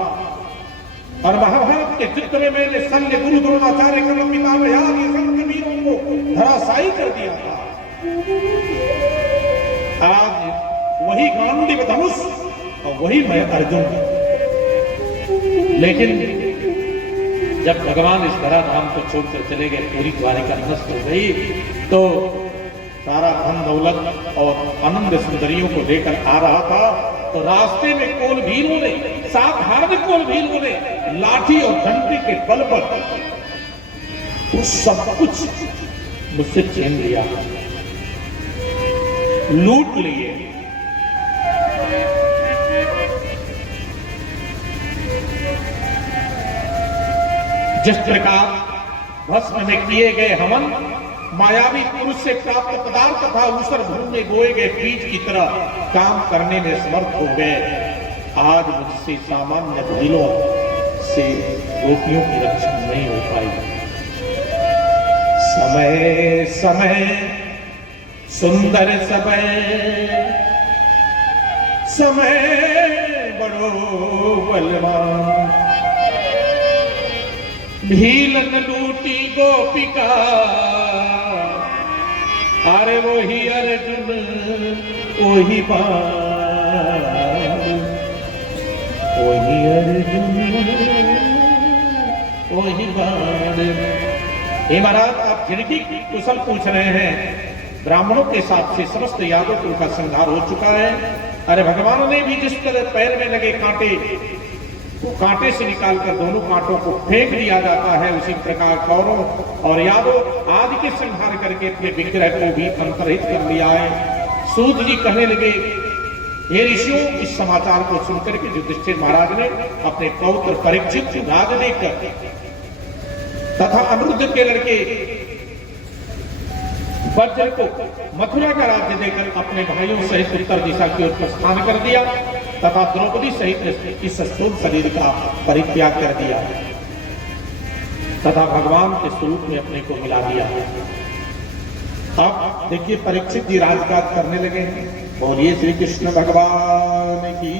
और महाभारत के युद्ध में मैंने शल्य गुरु द्रोणाचार्य कर्ण पितामह आदि संत वीरों को धराशायी कर दिया था। आज वही गांडीव धनुष और वही मैं अर्जुन। लेकिन जब भगवान इस धरा धाम को छोड़कर चले गए, पूरी द्वारिका नष्ट हो गई, तो सारा धन दौलत और आनंद सुंदरियों को लेकर आ रहा था, तो रास्ते में कोलभीरों ने, साधारण कोलभीरों ने लाठी और डंडे के बल पर वो सब कुछ मुझसे छीन लिया, लूट लिए। जिस प्रकार भस्म में किए गए हवन मायावी पुरुष से प्राप्त पदार्थ तथा ऊसर भूमि में बोए गए बीज की तरह काम करने में समर्थ हो गए, आज मुझसे सामान्य दिलों से गोपियों की रक्षा नहीं हो पाई। समय समय सुंदर समय बड़ो बलवान, भीलन लूटी गोपिका, अरे वही अर्जुन वही बाण, वही अर्जुन वही बाण। हे महाराज, आप जिनकी कुशल पूछ रहे हैं, ब्राह्मणों के साथ से समस्त यादव कुल का संहार हो चुका है। अरे भगवान ने भी जिस तरह पैर में लगे कांटे तो कांटे से निकालकर दोनों कांटों को फेंक दिया जाता है, उसी प्रकार कौरव और यादव आदि के संहार करके अपने विग्रह को भी अंतरहित कर लिया है। सूत जी कहने लगे, हे ऋषियों, इस समाचार को सुनकर के युधिष्ठिर महाराज ने अपने पौत्र परीक्षित राज देकर तथा अनिरुद्ध के लड़के वज्र को मथुरा का राज्य देकर अपने भाइयों सहित उत्तर दिशा की ओर प्रस्थान कर दिया तथा द्रौपदी सहित इस स्थूल शरीर का परित्याग कर दिया तथा भगवान के स्वरूप में अपने को मिला दिया। अब देखिए, परीक्षित जी राजकाज करने लगे हैं। बोलिए श्री कृष्ण भगवान की।